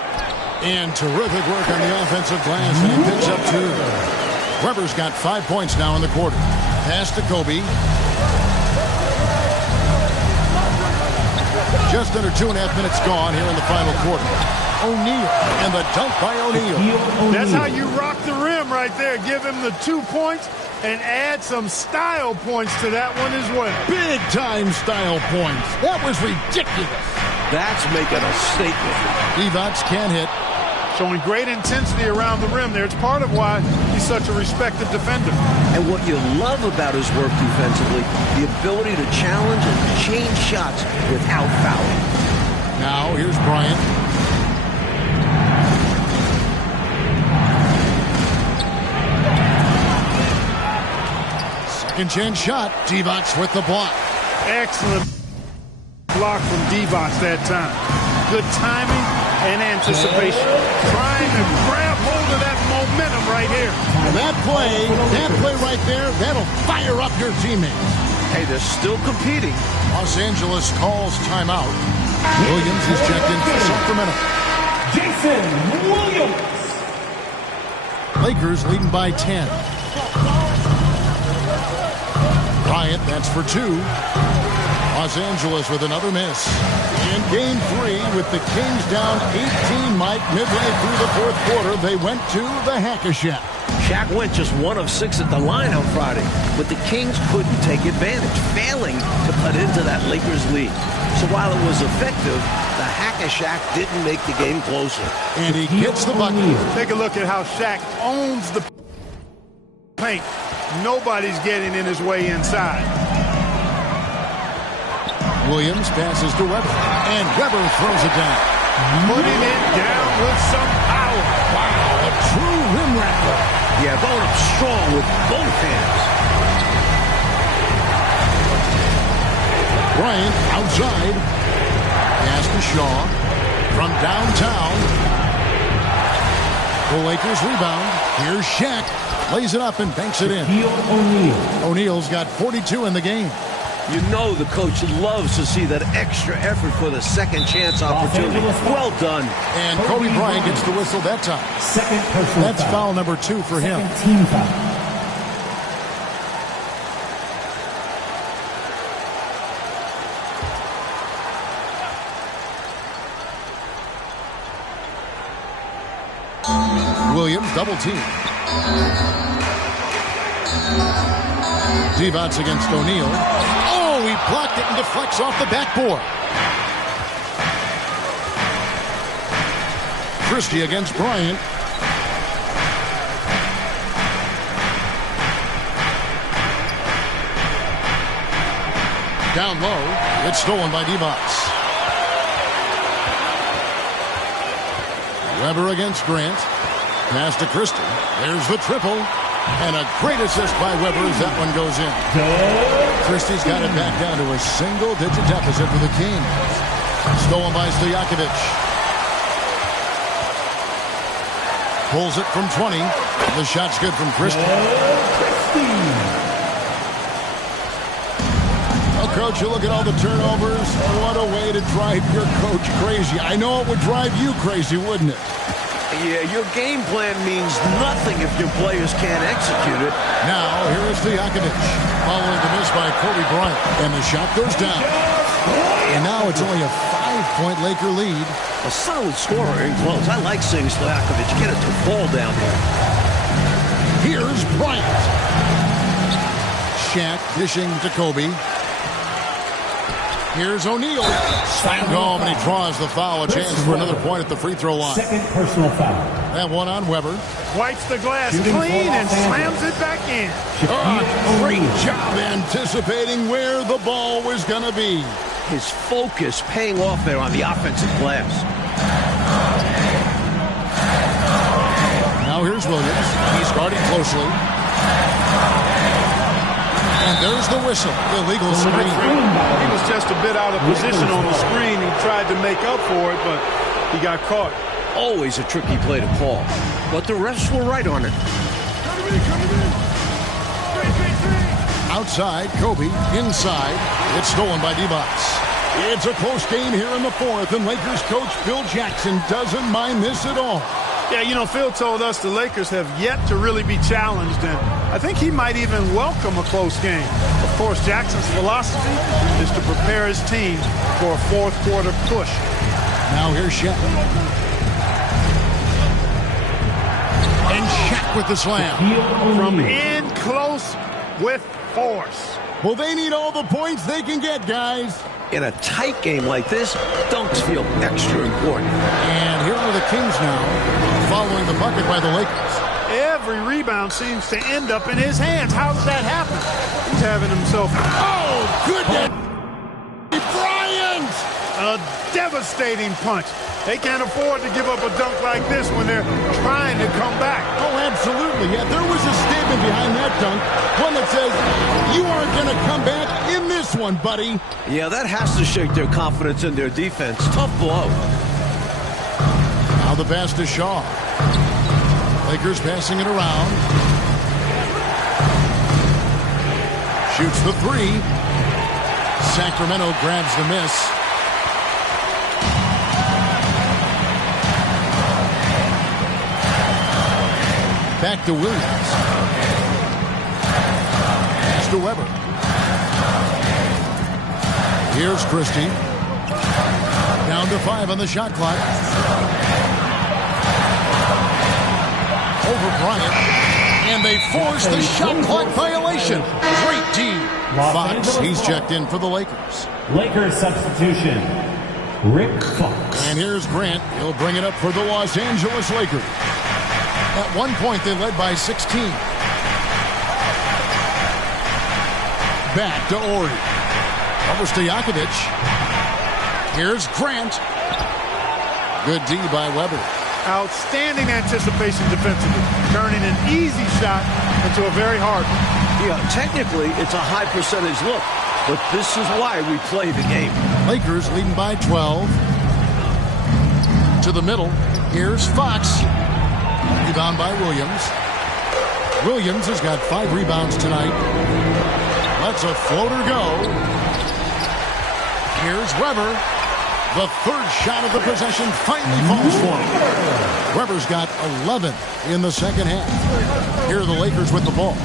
And terrific work on the offensive glass, and he picks up 2. Weber's got 5 points now in the quarter. Pass to Kobe. Just under 2.5 minutes gone here in the final quarter. O'Neal, and the dunk by O'Neal. That's how you rock the rim right there. Give him the 2 points and add some style points to that one as well. Big-time style points. That was ridiculous. That's making a statement. Divac can't hit. Showing great intensity around the rim there. It's part of why he's such a respected defender. And what you love about his work defensively, the ability to challenge and change shots without fouling. Now, here's Bryant. Second chance shot. Divac with the block. Excellent block from Divac that time. Good timing and anticipation. Trying to grab hold of that momentum right here. And that play right there, that'll fire up your teammates. Hey, they're still competing. Los Angeles calls timeout. Williams is checked in for Sacramento. Jason Williams. Lakers leading by 10. Bryant, that's for 2. Los Angeles with another miss. In Game 3, with the Kings down 18, Mike, midway through the fourth quarter, they went to the Hack-a-Shack. Shaq went just 1 of 6 at the line on Friday, but the Kings couldn't take advantage, failing to cut into that Lakers lead. So while it was effective, the Hack-a-Shack didn't make the game closer. And he gets the bucket. Take a look at how Shaq owns the paint. Nobody's getting in his way inside. Williams passes to Weber, and Weber throws it down. Putting it down with some power. Wow, a true rim rattler. Yeah, going up strong with both hands. Bryant outside. Pass to Shaw from downtown. The Lakers rebound. Here's Shaq. Lays it up and banks it in. O'Neal. O'Neal's got 42 in the game. You know the coach loves to see that extra effort for the second chance opportunity. Well done. And Kobe Bryant gets the whistle that time. Second personal That's foul number 2 for him. Team foul. Williams double team. Divac against O'Neal. Oh, he blocked it and deflects off the backboard. Christie against Bryant. Down low. It's stolen by Divac. Weber against Grant. Pass to Christie. There's the triple. And a great assist by Weber as that one goes in. Christie's got it back down to a single-digit deficit for the Kings. Stolen by Stojakovic. Pulls it from 20. The shot's good from Christie. Well, Coach, you look at all the turnovers. What a way to drive your coach crazy. I know it would drive you crazy, wouldn't it? Yeah, your game plan means nothing if your players can't execute it. Now, here is Stojakovic. Following the miss by Kobe Bryant. And the shot goes down. And now it's only a 5-point Laker lead. A solid scorer in close. I like seeing Stojakovic get it to fall down there. Here's Bryant. Shaq dishing to Kobe. Here's O'Neal. Slammed home, and he draws the foul. A chance for another point at the free throw line. Second personal foul. That one on Weber. Wipes the glass clean and slams it back in. Great job anticipating where the ball was going to be. His focus paying off there on the offensive glass. Now here's Williams. He's guarding closely. And there's the whistle. Illegal screen. He was just a bit out of position on the screen. He tried to make up for it, but he got caught. Always a tricky play to call. But the refs were right on it. Outside, Kobe. Inside. It's stolen by Divac. It's a close game here in the fourth, and Lakers coach Phil Jackson doesn't mind this at all. Yeah, you know, Phil told us the Lakers have yet to really be challenged, and I think he might even welcome a close game. Of course, Jackson's philosophy is to prepare his team for a fourth-quarter push. Now here's Shaq. And Shaq with the slam. From in close with force. Well, they need all the points they can get, guys. In a tight game like this, dunks feel extra important. And here are the Kings now, following the bucket by the Lakers. Every rebound seems to end up in his hands. How does that happen? He's having himself... Oh, goodness! Bryant! A devastating punch. They can't afford to give up a dunk like this when they're trying to come back. Oh, absolutely. Yeah, there was a statement behind that dunk. One that says, you aren't going to come back in this one, buddy. Yeah, that has to shake their confidence in their defense. Tough blow. Now the pass to Shaw. Lakers passing it around. Shoots the three. Sacramento grabs the miss. Back to Williams. Pass to Weber. Here's Christie. Down to 5 on the shot clock. Over Bryant. And they force the shot clock violation. Great D. Fox, he's checked in for the Lakers. Lakers substitution, Rick Fox. And here's Grant. He'll bring it up for the Los Angeles Lakers. At one point, they led by 16. Back to Ori. Over Stojakovic. Here's Grant. Good D by Weber. Outstanding anticipation defensively. Turning an easy shot into a very hard one. Yeah, technically, it's a high percentage look. But this is why we play the game. Lakers leading by 12. To the middle. Here's Fox. Rebound by Williams. Williams has got 5 rebounds tonight. Lets a floater go. Here's Weber. The third shot of the possession finally falls for him. Weber's got 11 in the second half. Here are the Lakers with the ball.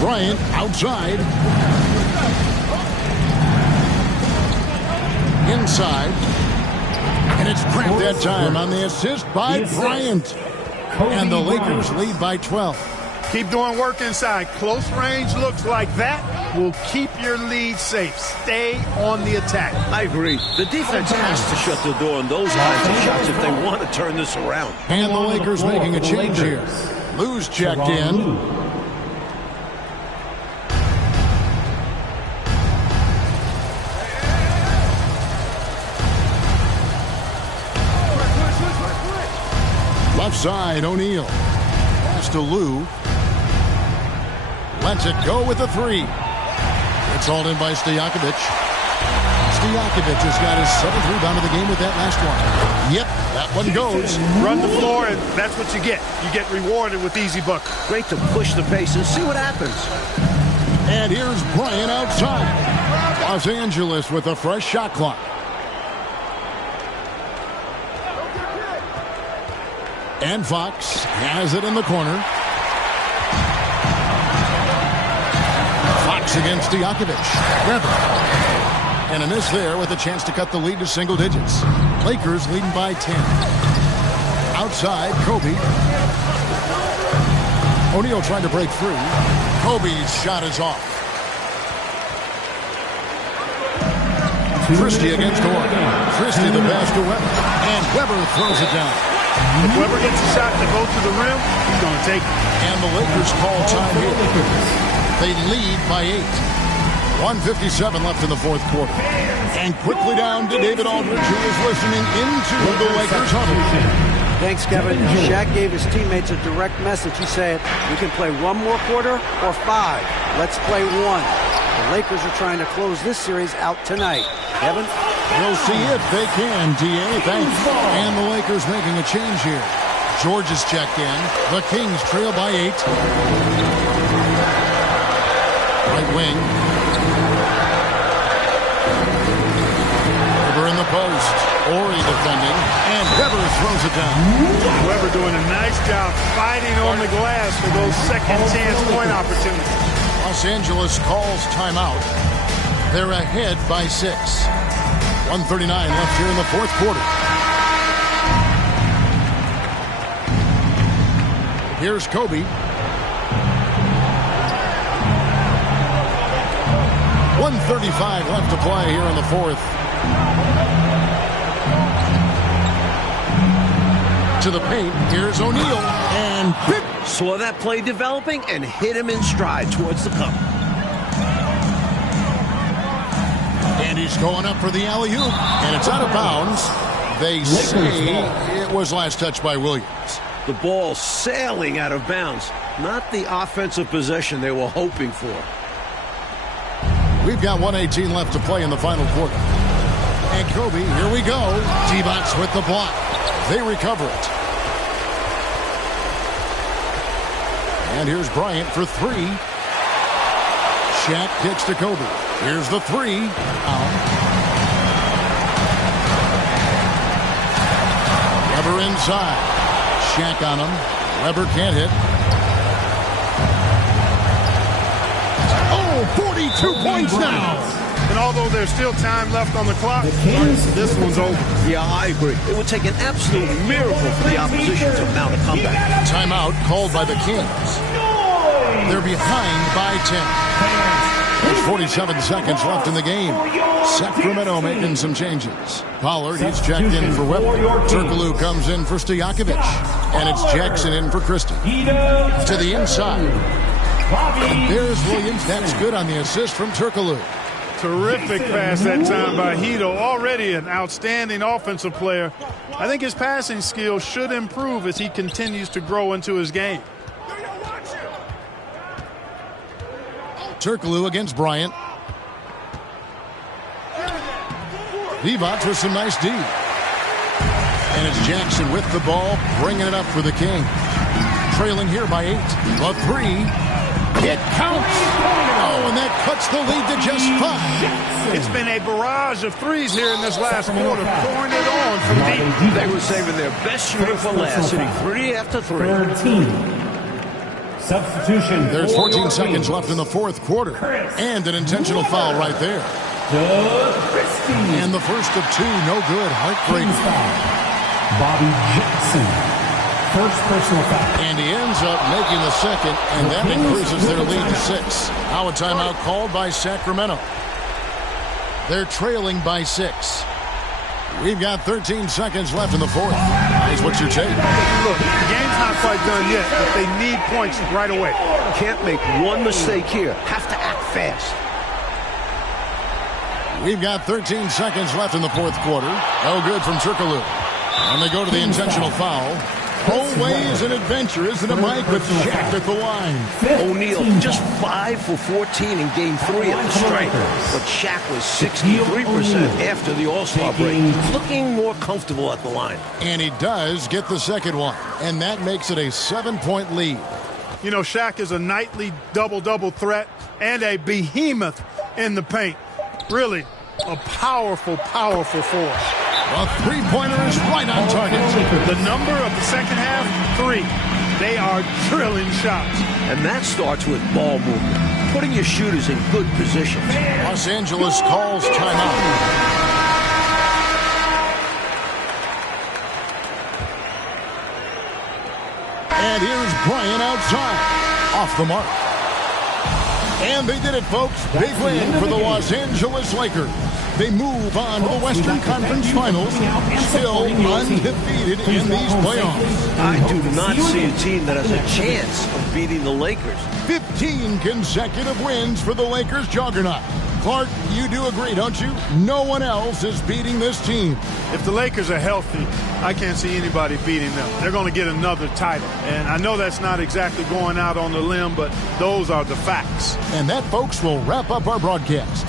Bryant outside. Inside. And it's Grant that time on the assist by Bryant. And the Lakers lead by 12. Keep doing work inside. Close range looks like that will keep your lead safe. Stay on the attack. I agree. The defense has to shut the door on those kinds of shots if they want to turn this around. And the Lakers making a change here. Lou's checked in. left side, O'Neal. Pass to Lou. Lets it go with the three. It's hauled in by Stojakovic. Stojakovic has got his 7th rebound of the game with that last one. Yep, that one goes. Run the floor, and that's what you get. You get rewarded with easy buckets. Great to push the pace and see what happens. And here's Bryant outside. Los Angeles with a fresh shot clock. And Fox has it in the corner. Fox against Stojakovic. Weber. And a miss there with a chance to cut the lead to single digits. Lakers leading by 10. Outside, Kobe. O'Neal trying to break free. Kobe's shot is off. Christie against Oregon. Christie the pass to Weber. And Weber throws it down. If Weber gets a shot to go to the rim, he's going to take it. And the Lakers call time here. They lead by 8. 1:57 left in the fourth quarter. And quickly down to David Aldridge, who is listening into the Lakers huddle. Thanks, Kevin. Shaq gave his teammates a direct message. He said, we can play one more quarter or 5. Let's play 1. The Lakers are trying to close this series out tonight. Kevin? We'll see if they can, D.A. Thanks. And the Lakers making a change here. George is checked in. The Kings trail by 8. Right wing. Weber in the post. Ori defending. And Weber throws it down. Weber doing a nice job fighting on the glass for those second chance point opportunities. Los Angeles calls timeout. They're ahead by 6. 1:39 left here in the fourth quarter. Here's Kobe. 1:35 left to play here in the fourth. To the paint. Here's O'Neal. And saw that play developing and hit him in stride towards the cup. And he's going up for the alley-oop. And it's out of bounds. They say it was last touched by Williams. The ball sailing out of bounds. Not the offensive possession they were hoping for. We've got 1:18 left to play in the final quarter. And Kobe, here we go. Divac with the block. They recover it. And here's Bryant for 3. Shaq kicks to Kobe. Here's the 3. Weber inside. Shaq on him. Weber can't hit. Oh, 42 points now. And although there's still time left on the clock, this one's over. Yeah, I agree. It would take an absolute miracle for the opposition to mount a comeback. Timeout called by the Kings. They're behind by 10. There's 47 seconds left in the game. Sacramento making some changes. Pollard, he's checked in for Weber. Turkoglu comes in for Stojakovic. And it's Jackson in for Christie. To the inside. And there's Williams. That's good on the assist from Turkoglu. Terrific pass that time by Hedo. Already an outstanding offensive player. I think his passing skills should improve as he continues to grow into his game. Turkoglu against Bryant. Divac with some nice D. And it's Jackson with the ball, bringing it up for the King. Trailing here by 8. A 3. It counts. Oh, and that cuts the lead to just 5. It's been a barrage of threes here in this last quarter, pouring it on from deep. They were saving their best shooter for last, hitting 3 after 3. 13. Substitution. There's 14 seconds left in the fourth quarter. And an intentional foul right there. And the first of 2, no good. Heartbreaking. Bobby Jackson. First personal foul. And he ends up making the second, and that increases their lead to 6. Now a timeout called by Sacramento. They're trailing by 6. We've got 13 seconds left in the fourth. Here's what you take. Look, the game's not quite done yet, but they need points right away. Can't make one mistake here. Have to act fast. We've got 13 seconds left in the fourth quarter. No good from Turkoglu. And they go to the intentional foul. Always an adventure, isn't it, Mike, with Shaq at the line? O'Neal just 5 for 14 in Game 3 at the stripe. But Shaq was 63% after the All-Star break, looking more comfortable at the line. And he does get the second one, and that makes it a 7-point lead. You know, Shaq is a nightly double-double threat and a behemoth in the paint. Really a powerful, powerful force. A three-pointer is right on target. The number of the second half, 3. They are drilling shots. And that starts with ball movement, putting your shooters in good position. Los Angeles calls timeout. And here's Bryant outside. Off the mark. And they did it, folks. Big win for the Los Angeles Lakers. They move on to the Western Conference Finals, still undefeated in these playoffs. I do not see a team that has a chance of beating the Lakers. 15 consecutive wins for the Lakers juggernaut. Clark, you do agree, don't you? No one else is beating this team. If the Lakers are healthy, I can't see anybody beating them. They're going to get another title. And I know that's not exactly going out on the limb, but those are the facts. And that, folks, will wrap up our broadcast.